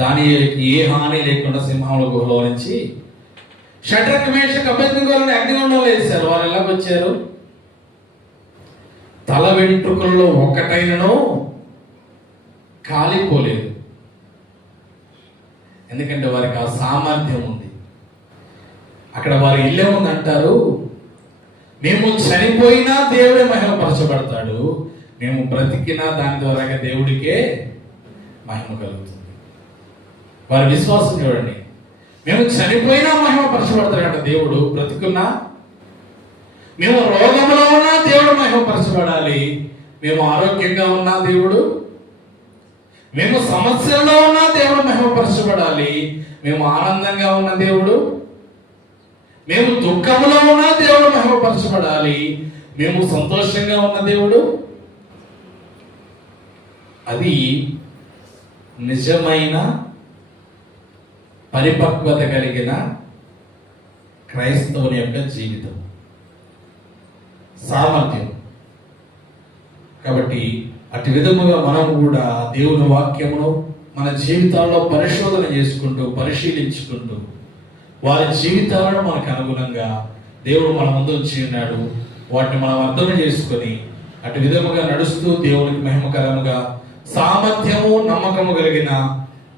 దానియేలుకి ఏ హాని లేకుండా సింహముల గుహలో నుంచి షడ్రక్ మేషక్ అబేద్నెగోలను అగ్నిగుండంలో వేశారు. వారు ఎలాగొచ్చారు? తల వెంట్రుకల్లో ఒక్కటైనను కాలిపోలేదు. ఎందుకంటే వారికి ఆ సామర్థ్యం ఉంది. అక్కడ వారి ఇల్లే ఉందంటారు, మేము చనిపోయినా దేవుడే మహిమపరచబడతాడు, మేము బ్రతికినా దాని ద్వారా దేవుడికే మహిమ కలుగుతుంది. వారి విశ్వాసం చూడండి. మేము చనిపోయినా మహిమపరచబడతాడంట దేవుడు, బ్రతుకున్నా. మేము రోగంలో ఉన్నా దేవుడు మహిమపరచబడాలి, మేము ఆరోగ్యంగా ఉన్నా దేవుడు, మేము సమస్యల్లో ఉన్నా దేవుడు మహిమపరచబడాలి, మేము ఆనందంగా ఉన్న దేవుడు, మేము దుఃఖంలో ఉన్నా దేవుడు మహిమపరచబడాలి, మేము సంతోషంగా ఉన్న దేవుడు. అది నిజమైన పరిపక్వత కలిగిన క్రైస్తవుని యొక్క జీవితం, సామర్థ్యం. కాబట్టి అటు విధముగా మనం కూడా దేవుని వాక్యమును మన జీవితాల్లో పరిశోధన చేసుకుంటూ, పరిశీలించుకుంటూ, వారి జీవితాలను మనకు అనుగుణంగా దేవుడు మన ముందు ఉంచి ఉన్నాడు, వాటిని మనం అర్థం చేసుకొని అటు విధముగా నడుస్తూ దేవునికి మహిమకరముగా సామర్థ్యము నమ్మకము కలిగిన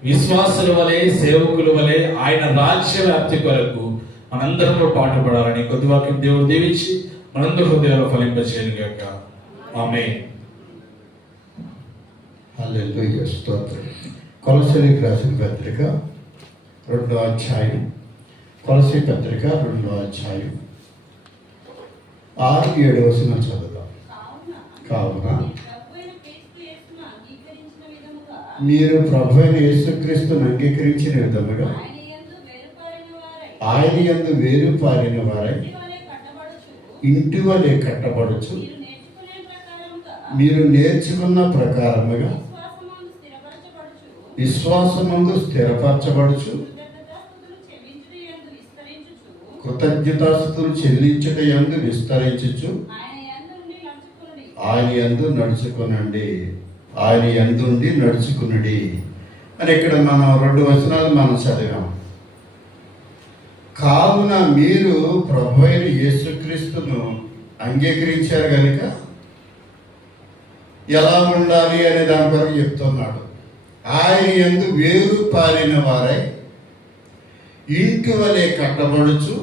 విశ్వాసుల వలె, సేవకుల వలె ఆయన రాజ్య వ్యాప్తి కొరకు మనందరూ పాటుపడాలని కొద్ది వాక్యం దేవుడు దీవించి మనందరూ హృదయాలు ఫలింపచేయను గాక. ఆమేన్. హల్లెలూయా, స్తోత్రం. కొలస్సీయులకు రాసిన పత్రిక 2వ అధ్యాయం, కొలస్సీ పత్రిక 2వ అధ్యాయం 6-7 వచనం చదువుదాం. కావున మీరు ప్రభు అయిన యేసుక్రీస్తును అంగీకరించిన విధముగా ఆయన యందు వేరు పారిన వారై ఇంటి వలె కట్టబడుచు, మీరు నేర్చుకున్న ప్రకారముగా విశ్వాసమందు స్థిరపరచబడుచు, కృతజ్ఞతాస్తుతులు చెల్లించుట యందు విస్తరించుచు, ఆయన యందు నడుచుకునండి, ఆయన యందుండి నడుచుకునుడి అని ఇక్కడ మనం 2 వచనాలు మనం చదివాం. కావున మీరు ప్రభువైన యేసుక్రీస్తును అంగీకరించారు కనుక ఎలా ఉండాలి అనే దాని కొరకు చెప్తున్నాడు. ఆయన యందు వేరు పారిన వారై ఇంటి వలె కట్టబడుచు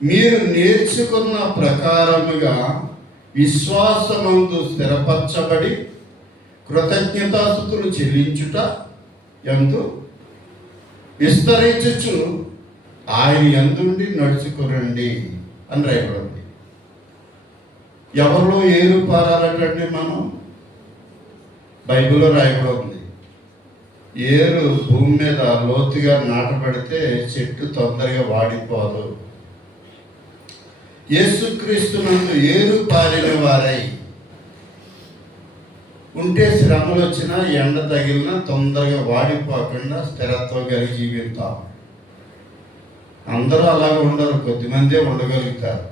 మీరు నేర్చుకున్న ప్రకారముగా విశ్వాసమందు స్థిరపరచబడి కృతజ్ఞతాస్తుతులు చెల్లించుట యందు విస్తరించుచు ఆయన యందుండి నడుచుకురండి అని రాయబడింది. ఎవరిలో ఏరు పారాలంటే మనం బైబిల్లో రాయబడింది. ఏరు భూమి మీద లోతుగా నాటబడితే చెట్టు తొందరగా వాడిపోదు. యేసుక్రీస్తునందు ఏరు పారిన వారై ఉంటే శ్రమలు వచ్చినా ఎండ తగిలినా తొందరగా వాడిపోకుండా స్థిరత్వం కలిగి జీవిస్తాం. అందరూ అలాగే ఉండరు, కొద్దిమందే ఉండగలుగుతారు.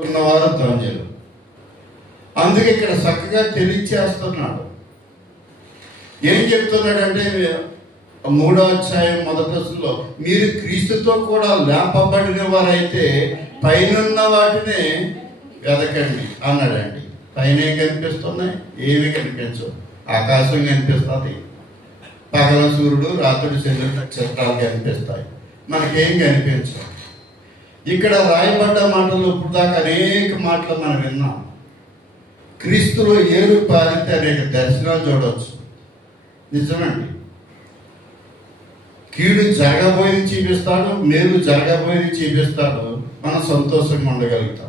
ఉన్నవారు ధన్యులు. అందుకే ఇక్కడ చక్కగా తెలియచేస్తున్నాడు. ఏం చెప్తున్నాడంటే 3వ అధ్యాయం 1వ వచనంలో మీరు క్రీస్తుతో కూడా లేపబడిన వారైతే పైనున్న వాటినే వెదకండి అన్నాడండి. పైన ఏం కనిపిస్తున్నాయి? ఏమి కనిపించవు. ఆకాశం కనిపిస్తుంది, పగల సూర్యుడు, రాత్రి చంద్ర నక్షత్రాలు కనిపిస్తాయి, మనకేం కనిపించవు. ఇక్కడ రాయబడ్డ మాటలు ఇప్పుడు దాకా అనేక మాటలు మనం విన్నాం. క్రీస్తులో ఏరు పారితే అనేక దర్శనాలు చూడవచ్చు. నిజమండి. కీడు జరగబోయేది చూపిస్తాడు, మేలు జరగబోయేది చూపిస్తాడు. మనం సంతోషంగా ఉండగలుగుతాం.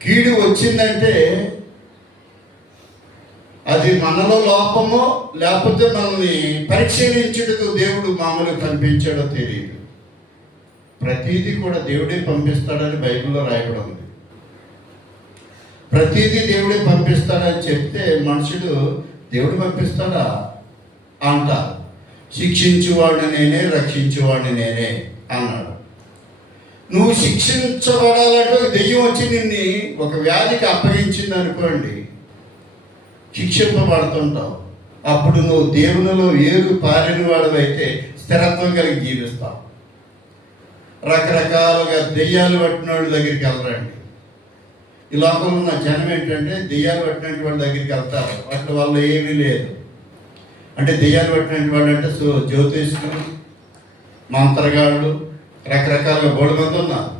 కీడు వచ్చిందంటే అది మనలో లోపమో లేకపోతే మనల్ని పరిశీలించుటకు దేవుడు మామూలుగా పంపించాడో తెలియదు. ప్రతీది కూడా దేవుడే పంపిస్తాడని బైబిల్లో రాయబడి ఉంది. ప్రతీది దేవుడే పంపిస్తాడని చెప్తే మనుషుడు దేవుడు పంపిస్తాడా అంటారు. శిక్షించువాడిని నేనే, రక్షించువాడిని నేనే అన్నాడు. నువ్వు శిక్షించబడాలంటే దెయ్యం వచ్చి నిన్ను ఒక వ్యాధికి అప్పగించింది అనుకోండి, శిక్షింపబడుతుంటావు. అప్పుడు నువ్వు దేవునిలో ఏరు పారిన వాడివైతే స్థిరత్వం కలిగి జీవిస్తావు. రకరకాలుగా దెయ్యాలు పట్టిన వాళ్ళ దగ్గరికి వెళ్ళరండి. ఈ లోకంలో ఉన్న జనం ఏంటంటే దెయ్యాలు పట్టినటువంటి వాళ్ళ దగ్గరికి వెళ్తారు. వాటి వల్ల ఏమీ లేదు. అంటే దెయ్యాలు పట్టినటువంటి వాళ్ళు అంటే జ్యోతిష్కులు, మంత్రగాళ్ళు, రకరకాలుగా బోడు మంది ఉన్నారు.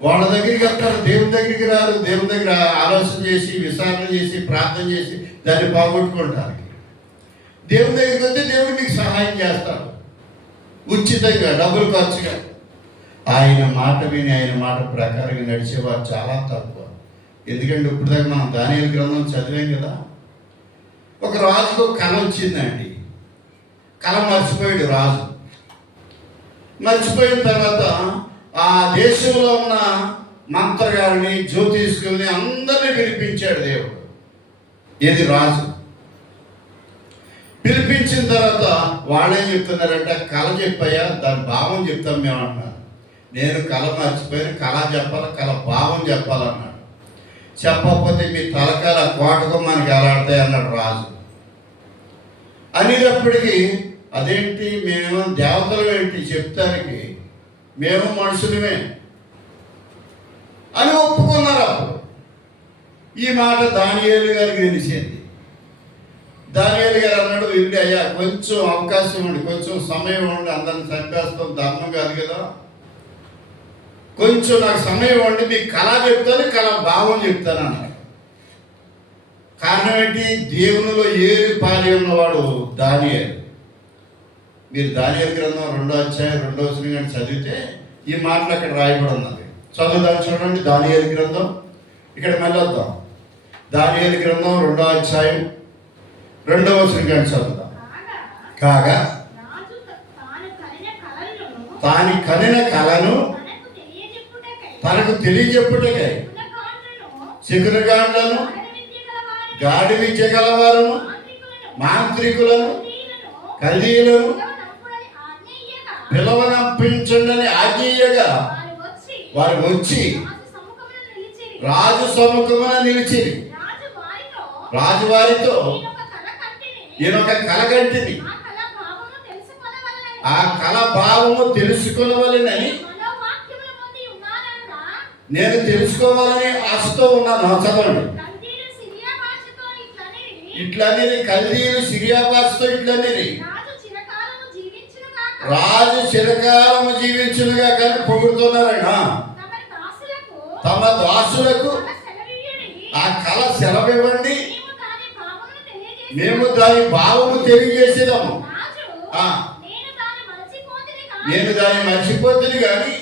వాళ్ళ దగ్గరికి వెళ్తారు, దేవుని దగ్గరికి రారు. దేవుని దగ్గర ఆలోచన చేసి, విచారణ చేసి, ప్రార్థన చేసి దాన్ని పోగొట్టుకుంటారు. దేవుని దగ్గరికి వస్తే దేవుడు మీకు సహాయం చేస్తాడు ఉచితంగా, డబ్బులు ఖర్చుగా. ఆయన మాట విని ఆయన మాట ప్రకారంగా నడిచేవారు చాలా తక్కువ. ఎందుకంటే ఇప్పుడు దాకా మనం దానియేలు గ్రంథం చదివాం కదా. ఒక రాజుకు కళ వచ్చిందండి. కళ మర్చిపోయాడు రాజు. మర్చిపోయిన తర్వాత ఆ దేశంలో ఉన్న మంత్రగారిని, జ్యోతిష్కుల్ని అందరినీ పిలిపించాడు దేవుడు. ఏది రాజు పిలిపించిన తర్వాత వాళ్ళేం చెప్తున్నారంటే, కళ చెప్పాయా, దాని భావం చెప్తాం మేము అన్నారు. నేను కళ మర్చిపోయాను, కళ చెప్పాలి, కళ భావం చెప్పాలన్నాడు. చెప్పకపోతే మీ తలకాల కోటకు మనకి ఎలాడతాయి అన్నాడు రాజు. అనేటప్పటికీ అదేంటి, మేమేమో దేవతలు ఏంటి చెప్తానికి, మేము మనుషులమే అని ఒప్పుకున్నారు. అప్పుడు ఈ మాట దానియేలు గారికి తెలిసింది. దానియేలు గారు అన్నాడు, ఇవి అయ్యా కొంచెం అవకాశం ఇవ్వండి, కొంచెం సమయం ఇవ్వండి, అందరిని చంపేస్తాం, ధర్మం కాదు కదా, కొంచెం నాకు సమయం ఇవ్వండి, మీకు కళ చెప్తాను, కళ భావం చెప్తాను అన్నాడు. కారణం ఏంటి? దేవునిలో ఏరు పారి ఉన్నవాడు దానియేలు. మీరు దానియేలు గ్రంథం 2వ అధ్యాయం 2వ వచనం కానీ చదివితే ఈ మాటలు అక్కడ రాయబడి ఉన్నది. చదువుదాం చూడండి. దానియేలు గ్రంథం, ఇక్కడ మళ్ళీ వద్దాం. దానియేలు గ్రంథం 2వ అధ్యాయం 2వ వచనం కానీ చదువుదాం. కాగా తాను కనిన కళను తనకు తెలియజెప్పుటకై శకునగాండ్లను, గాడి విద్య గలవారును, మాంత్రికులను, కల్దీయులను పిలవనంపించండి ఆజ్ఞయ్యగా వారు వచ్చి రాజు సముఖమున నిలిచి రాజు వారితో ఈయనొక కలగంటిని, ఆ కళ భావము తెలుసుకునవలెనని మనోవాక్యముల పొంది ఉన్నాననగా నేను తెలుసుకోవాలని ఆశతో ఉన్నాను. చదవండి. కల్దీయులు సిరియా భాషతో ఇట్లనిరి. ఇట్లనేది కల్దీయులు సిరియా భాషతో ఇట్లనేది రాజు చిరకాలము జీవించునుగాక. రాజు చిరకాలము జీవించునుగా కానీ పొగుడుతున్నారన్నా. తమ దాసులకు తమ దాసులకు తమ సెలవియ్యుడి. ఆ కళ సెలవివ్వండి, మేము దాని మేము దాని భావమును తెలియజేసి భావము తెలియజేసేదాము. రాజు ఆ. నేను దాని మరచిపోతిని కాదు. నేను దాన్ని మర్చిపోతుంది కానీ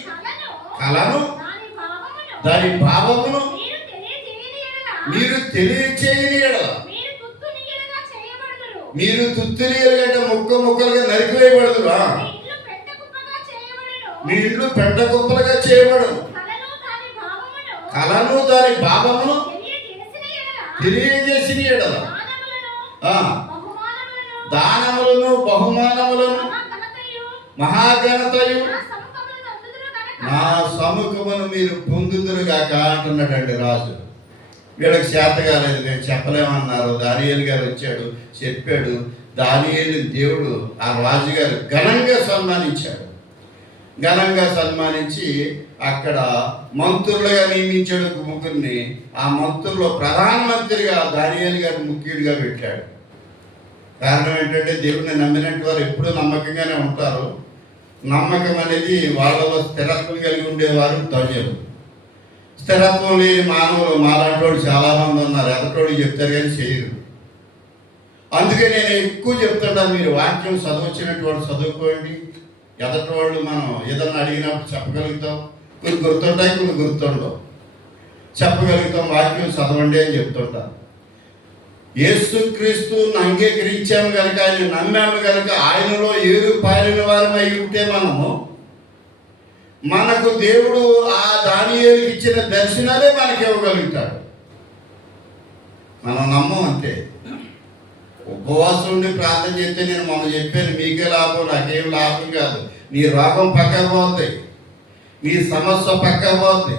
కళను దాని భావమును మీరు తెలియజేయని ఎడల మీరు తెలియచేయని ఎడల మీరు తుత్తునియలుగా చేయబడుదురు. మీరు తుత్తులీయలుగంటే ముక్కలుగా నరికివేయబడదురా. మీ ఇల్లు పెంటకుప్పగా చేయబడును. మీ ఇండ్లు పెంట కుప్పలుగా చేయబడదు. కలను దాని భావమును కళను దాని భావమును తెలియజేసిన ఎడల తెలియజేసిన ఎడల దానములను ఆ, బహుమానములను దానములను బహుమానములను మహాఘనతయు మహాఘనతయు నా సముఖములను అందుదురు గనక నా సముఖమును మీరు పొందుదురుగాక అంటున్నాడండి రాజు. వీళ్ళకి చేత కాలేదు, నేను చెప్పలేమన్నారు. దానియేలు గారు వచ్చాడు, చెప్పాడు. దానియేలు దేవుడు ఆ రాజుగారు ఘనంగా సన్మానించాడు. ఘనంగా సన్మానించి అక్కడ మంత్రులుగా నియమించాడు ముగ్గురిని. ఆ మంత్రుల్లో ప్రధానమంత్రిగా దానియేలు గారు ముఖ్యుడిగా పెట్టాడు. కారణం ఏంటంటే దేవుడిని నమ్మినట్టు వారు ఎప్పుడూ నమ్మకంగానే ఉంటారు. నమ్మకం అనేది వాళ్ళలో స్థిరత్వం కలిగి ఉండేవారు ధన్యులు. స్థిరత్వం లేని మానవులు మాలాంటి వాళ్ళు చాలామంది ఉన్నారు. ఎదటోడు చెప్తారు కానీ చేయరు. అందుకే నేను ఎక్కువ చెప్తుంటాను, మీరు వాక్యం చదవచ్చినట్టు వాళ్ళు చదువుకోండి. ఎదటి వాళ్ళు మనం ఏదన్నా అడిగినప్పుడు చెప్పగలుగుతాం. కొన్ని గుర్తుంటాయి, కొన్ని గుర్తుండవు. చెప్పగలుగుతాం. వాక్యం చదవండి అని చెప్తుంటాను. యేసుక్రీస్తుని అంగీకరించాము కనుక, ఆయన నమ్మాము కనుక, ఆయనలో ఏరు పారిన వారమై ఉంటే మనకు దేవుడు ఆ దానియేలుకి ఇచ్చిన దర్శనాలే మనకి ఇవ్వగలుగుతాడు. మనం నమ్మం అంతే. ఉపవాసం ఉండి ప్రార్థన చేస్తే నేను మొన్న చెప్పాను, మీకే లాభం, నాకేం లాభం కాదు. నీ రోగం పక్కకు పోతుంది, నీ సమస్య పక్కకు పోతుంది.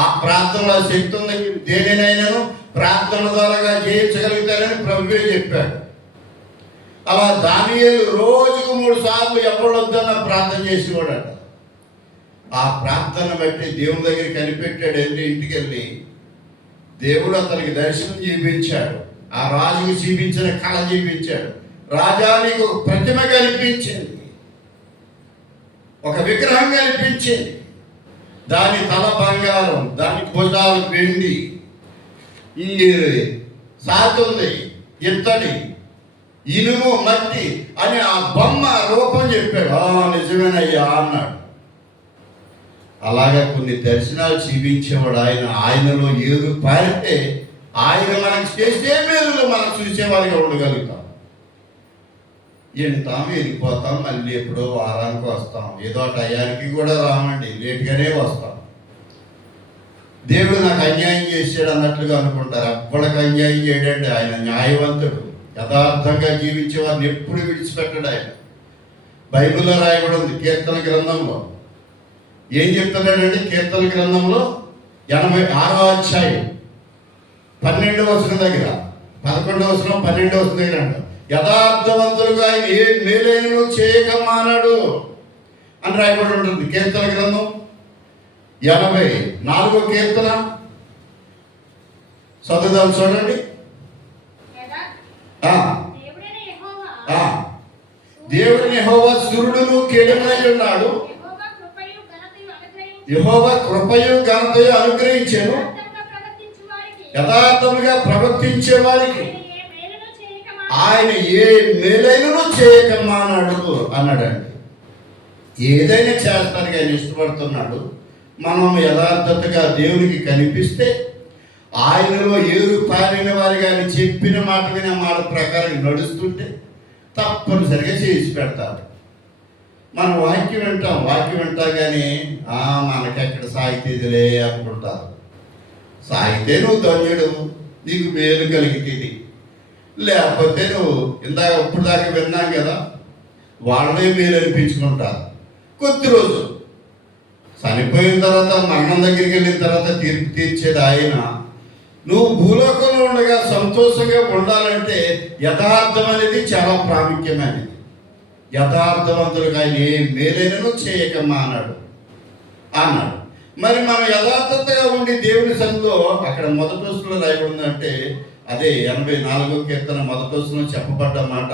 ఆ ప్రార్థనలో శక్తి ఉంది. దేనినైనాను ప్రార్థన ద్వారా జయించగలుగుతారని ప్రభువే చెప్పాడు. అలా దానియేలు రోజుకు 3 సార్లు ఎవరు వద్దన్న ప్రార్థన చేసేవాడట. ఆ ప్రార్థన బట్టి దేవుని దగ్గర కనిపెట్టాడు. వెళ్ళి ఇంటికి వెళ్ళి దేవుడు అతనికి దర్శనం చూపించాడు. ఆ రాజుకు చూపించిన కళ చూపించాడు. రాజా, నీకు ఒక ప్రతిమ కనిపించింది, ఒక విగ్రహం కనిపించింది. దాని తల బంగారం, దాని భుజాలు వెండి, ఈ సాతుంది ఇత్తడి, ఇనుము, మట్టి అని ఆ బొమ్మ రూపం చెప్పాడు. నిజమేనయ్యా అన్నాడు. అలాగా కొన్ని దర్శనాలు చూపించేవాడు ఆయన. ఆయనలో ఏరు పారితే ఆయన మనకు చేసే మేలులో మనం చూసేవారిగా ఉండగలుగుతాం. వింటాం, వెళ్ళిపోతాం, మళ్ళీ ఎప్పుడో వారానికి వస్తాం. ఏదో టయానికి కూడా రామండి, లేట్గానే వస్తాం. దేవుడు నాకు అన్యాయం చేశాడు అన్నట్లుగా అనుకుంటారు. అప్పటికి అన్యాయం చేయడండి. ఆయన న్యాయవంతుడు. యథార్థంగా జీవించే వారిని ఎప్పుడు విడిచిపెట్టడు ఆయన. బైబిల్లో రాయబడి ఉంది, కీర్తన గ్రంథంలో. ఏం చెప్తున్నాడంటే కీర్తన గ్రంథంలో 86వ అధ్యాయం 12వ వచనం దగ్గర, 11వ వచనం 12వ వచనం దగ్గర అంట, యథార్థవంతులుగా ఆయన ఏ మేలైనను చేయకమానాడు అని రాయబడి ఉంటుంది. కీర్తన గ్రంథం 84వ కీర్తన చదువుదాం, చూడండి. దేవుడిని యెహోవా సూర్యుడును కేడమై ఉన్నాడు. యెహోవా కృపయు ఘనతయు అనుగ్రహించెను. యథార్థముగా ప్రవర్తించే వారికి ఆయన ఏ మేలైనను చేయకమానాడు అన్నాడండి. ఏదైనా చేస్తానికి ఆయన ఇష్టపడుతున్నాడు. మనం యథార్థతగా దేవునికి కనిపిస్తే, ఆయనలో ఏరు పారిన వారిగా ఆయన చెప్పిన మాట విన మాట ప్రకారం నడుస్తుంటే తప్పనిసరిగా చేసి పెడతారు. మనం వాక్యం వింటాం కానీ మనకెక్కడ సాగితేదిలే అనుకుంటారు. సాగితే నువ్వు ధన్యుడు, నీకు మేలు కలిగితేది. లేకపోతే నువ్వు ఇప్పుడు దాకా విన్నాం కదా, వాళ్ళే మేలు అనిపించుకుంటారు. కొద్ది రోజు చనిపోయిన తర్వాత, మరణం దగ్గరికి వెళ్ళిన తర్వాత తీర్పు తీర్చేది ఆయన. నువ్వు భూలోకంలో ఉండగా సంతోషంగా ఉండాలంటే యథార్థం అనేది చాలా ప్రాముఖ్యమైనది. యథార్థవంతులకు ఆయన ఏ మేలైనను చేయకమ్మా అన్నాడు. మరి మనం యథార్థతగా ఉండి దేవుని సన్నిధిలో అక్కడ మొదటి వస్తువులో రాయబడిందంటే అదే 84వ కీర్తన మొదటి వస్తువులో చెప్పబడ్డ మాట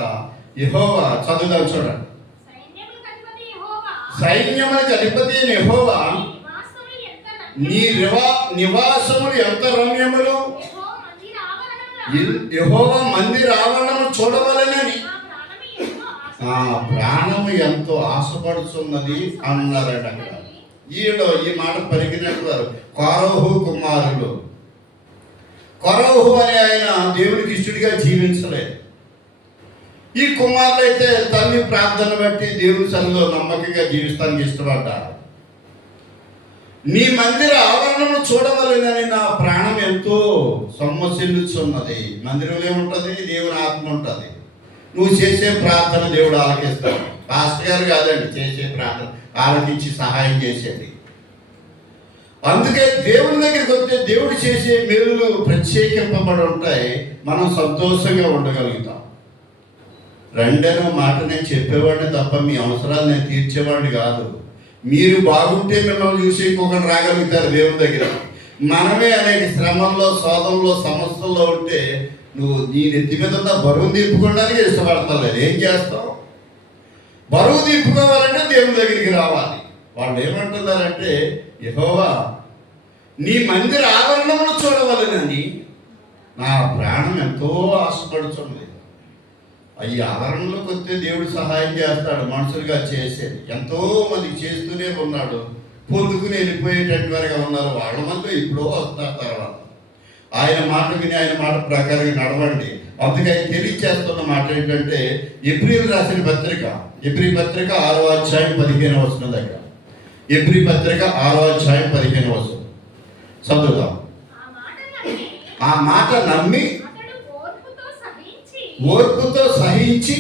యెహోవా. చదువుదాం చూడండి. సైన్యములకు అధిపతి అయిన యెహోవా, నీ నివాసములు ఎంత రమ్యములు, యెహోవా మందిర ఆవరణము చూడవలెనని ఆ ప్రాణము ఎంతో ఆశపడుతున్నది అన్నారట. ఈ మాట పలికినట్టు వారు కోరహు కుమారులు. కోరహు అనే ఆయన దేవునికి ఇష్టడిగా జీవించలేదు. ఈ కుమారులు అయితే తల్లి ప్రార్థన బట్టి దేవుని సన్నిధిలో నమ్మకంగా జీవిస్తానికి ఇష్టపడ్డారు. నీ మందిర ఆవరణము చూడవలెనని నా ప్రాణం ఎంతో సొమ్మసిల్లుచున్నది. మందిరంలో ఏముంటుంది? దేవుని ఆత్మ ఉంటుంది. నువ్వు చేసే ప్రార్థన దేవుడు ఆలకిస్తాడు. పాస్టర్ గారు కాదండి చేసే ప్రార్థన ఆలకించి సహాయం చేసేది. అందుకే దేవుని దగ్గరికి వస్తే దేవుడు చేసే మేలులు ప్రత్యేకింపబడి ఉంటాయి. మనం సంతోషంగా ఉండగలుగుతాం. రెండేనో మాట నేను చెప్పేవాడిని తప్ప మీ అవసరాలు నేను తీర్చేవాడిని కాదు. మీరు బాగుంటే మిమ్మల్ని చూసి ఇంకొకరు రాగలుగుతారు దేవుని దగ్గర. మనమే అనేక శ్రమంలో, శోధంలో, సమస్యల్లో ఉంటే నువ్వు నీ నెత్తి మీద ఉన్న బరువు దింపుకోవడానికి ఇష్టపడతలేదు. ఏం చేస్తావు? బరువు దింపుకోవాలంటే దేవుని దగ్గరికి రావాలి. వాళ్ళు ఏమంటున్నారంటే యెహోవా నీ మందిర ఆవరణమును చూడవలెనని నా ప్రాణం ఎంతో ఆశపడుచున్నది. ఈ ఆవరణలోకి వస్తే దేవుడు సహాయం చేస్తాడు. మనుషులుగా చేసేది ఎంతో మంది చేస్తూనే ఉన్నాడు. పొందుకుని వెళ్ళిపోయేటట్టు వారుగా ఉన్నారు. వాళ్ళ మధ్య ఇప్పుడో వస్తారు. తర్వాత ఆయన మాట విని ఆయన మాట ప్రకారంగా నడవండి. అందుకే ఆయన తెలియచేస్తున్న మాట ఏంటంటే ఎబ్రీలు రాసిన పత్రిక, ఎబ్రీ పత్రిక 6వ అధ్యాయం 15వ వచనం దగ్గర, ఎబ్రీ పత్రిక 6వ అధ్యాయం 15వ వచనం చదువుదాం. ఆ మాట నమ్మి ఓర్పుతో సహించి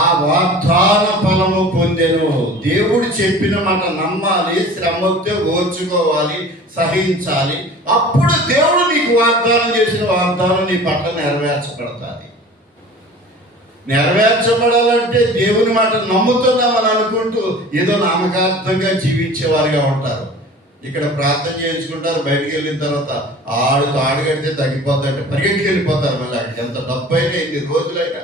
ఆ వాగ్దాన ఫలము పొందెను. దేవుడు చెప్పిన మాట నమ్మాలి, శ్రమతో ఓర్చుకోవాలి, సహించాలి. అప్పుడు దేవుడు నీకు వాగ్దానం చేసిన వాగ్దానం నీ పట్ల నెరవేర్చబడతాది. నెరవేర్చబడాలంటే దేవుని మాట నమ్ముతున్నామని అనుకుంటూ ఏదో నామకార్థంగా జీవించేవారుగా ఉంటారు. ఇక్కడ ప్రార్థన చేయించుకుంటారు, బయటికి వెళ్ళిన తర్వాత ఆడుగడితే తగ్గిపోద్ది అంటే పరిగెట్టుకు వెళ్ళిపోతారు. మళ్ళీ అక్కడ ఎంత డబ్బు అయినా, ఎన్ని రోజులైనా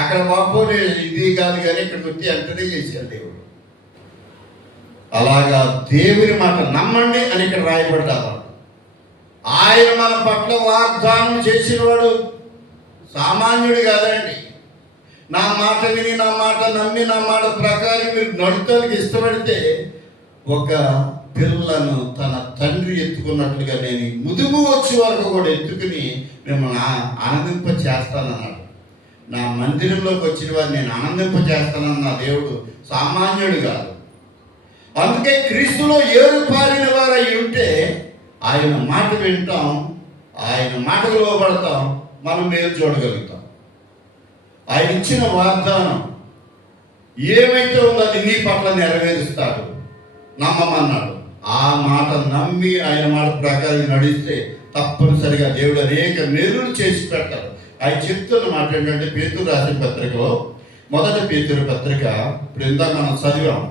అక్కడ మాపోతే ఇది కాదు కానీ ఇక్కడికి వచ్చి వెంటనే చేశారు దేవుడు. అలాగా దేవుని మాట నమ్మండి అని ఇక్కడ రాయబడ్డారు. ఆయన మన పట్ల వాగ్దానం చేసిన వాడు సామాన్యుడు కాదండి. నా మాట విని, నా మాట నమ్మి, నా మాట ప్రకారం మీరు నడుతానికి ఇష్టపడితే ఒక పిల్లను తన తండ్రి ఎత్తుకున్నట్లుగా నేను ముదుగు వచ్చే వరకు కూడా ఎత్తుకుని మిమ్మల్ని ఆనందింప చేస్తానన్నాడు. నా మందిరంలోకి వచ్చిన వారు నేను ఆనందింప చేస్తానన్న దేవుడు సామాన్యుడు కాదు. అందుకే క్రీస్తులో ఏరుపారిన వారు అయి ఉంటే ఆయన మాట వింటాం, ఆయన మాటకు లోబడతాం, మనం మేలు చూడగలుగుతాం. ఆయన ఇచ్చిన వాగ్దానం ఏమైతే ఉందో అది నీ పట్ల నెరవేరుస్తాడు. నమ్మమన్నాడు. ఆ మాట నమ్మి ఆయన మాట ప్రకారం నడిస్తే తప్పనిసరిగా దేవుడు అనేక మేలులు చేసి పెడతాడు. ఆయన చెప్తున్న మాట ఏంటంటే పేతురు రాసిన పత్రికలో, మొదటి పేతురు పత్రిక, ఇప్పుడు ఇందాక మనం చదివాం.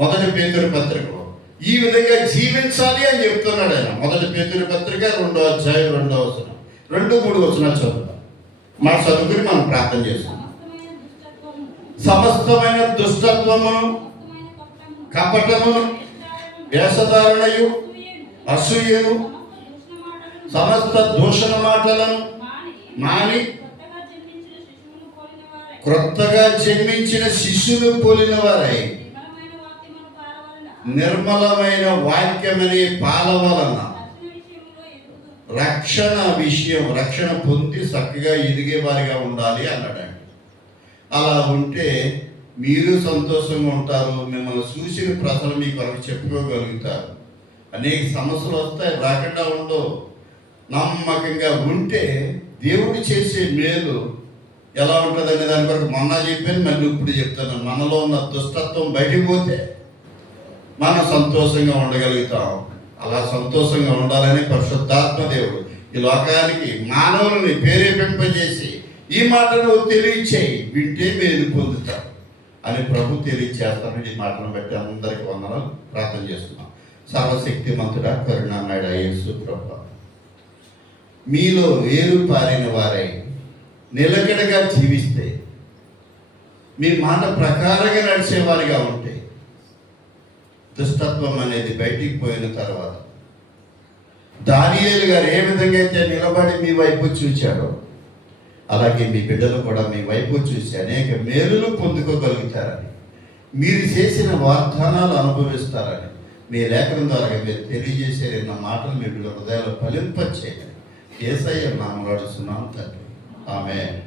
మొదటి పేతురు పత్రికలో ఈ విధంగా జీవించాలి అని చెప్తున్నాడు ఆయన. మొదటి పేతురు పత్రిక 2వ అధ్యాయం 2వ వచనం, 2-3 వచనాలు చదువుతాం. మన చదువుకుని మనం ప్రార్థన చేస్తాం. సమస్తమైన దుష్టత్వమును, కపటమును, వేషధారణయు, అసూయను, సమస్త దూషణ మాటలను మాని క్రొత్తగా జన్మించిన శిశువును పోలిన వారై నిర్మలమైన వాక్యమనే పాల వలన రక్షణ పొంది చక్కగా ఎదిగే వారిగా ఉండాలి అన్నాడండి. అలా ఉంటే మీరు సంతోషంగా ఉంటారు. మిమ్మల్ని చూసిన ప్రజలు మీ కొరకు చెప్పుకోగలుగుతారు. అనేక సమస్యలు వస్తాయి, రాకుండా ఉండవు. నమ్మకంగా ఉంటే దేవుడు చేసే మేలు ఎలా ఉంటుందనే దాని కొరకు మొన్న చెప్పాను, మళ్ళీ ఇప్పుడు చెప్తాను. మనలో ఉన్న దుష్టత్వం బయటికి పోతే మనం సంతోషంగా ఉండగలుగుతాం. అలా సంతోషంగా ఉండాలని పరిశుద్ధాత్మ దేవుడు ఈ లోకానికి మానవులని ప్రేరేపింపజేసి ఈ మాట నువ్వు తెలియచేయి, వింటే మేలు పొందుతావు అని ప్రభు తెలియచేస్తాను. ఈ మాటను బట్టి అందరికి వందనాలు. ప్రార్థన చేస్తున్నాం. సర్వశక్తిమంతుడా, కరుణామయుడా యేసు ప్రభు, మీలో వేరు పారిన వారై నిలకడగా జీవిస్తే, మీ మాట ప్రకారంగా నడిచేవారిగా ఉంటే, దుష్టత్వం అనేది బయటికి పోయిన తర్వాత దానియేలు గారు ఏ విధంగా అయితే నిలబడి మీ వైపు చూశాడో, అలాగే మీ బిడ్డలు కూడా మీ వైపు చూసి అనేక మేలులు పొందుకోగలుగుతారని, మీరు చేసిన వాగ్దానాలు అనుభవిస్తారని మీ లేఖనం ద్వారా మీరు తెలియజేసే మాటలు మీ బిడ్డల హృదయాలు ఫలింపచేయాలి. యేసయ్య నామములో అడుగుతున్నాం తండ్రి. ఆమేన్.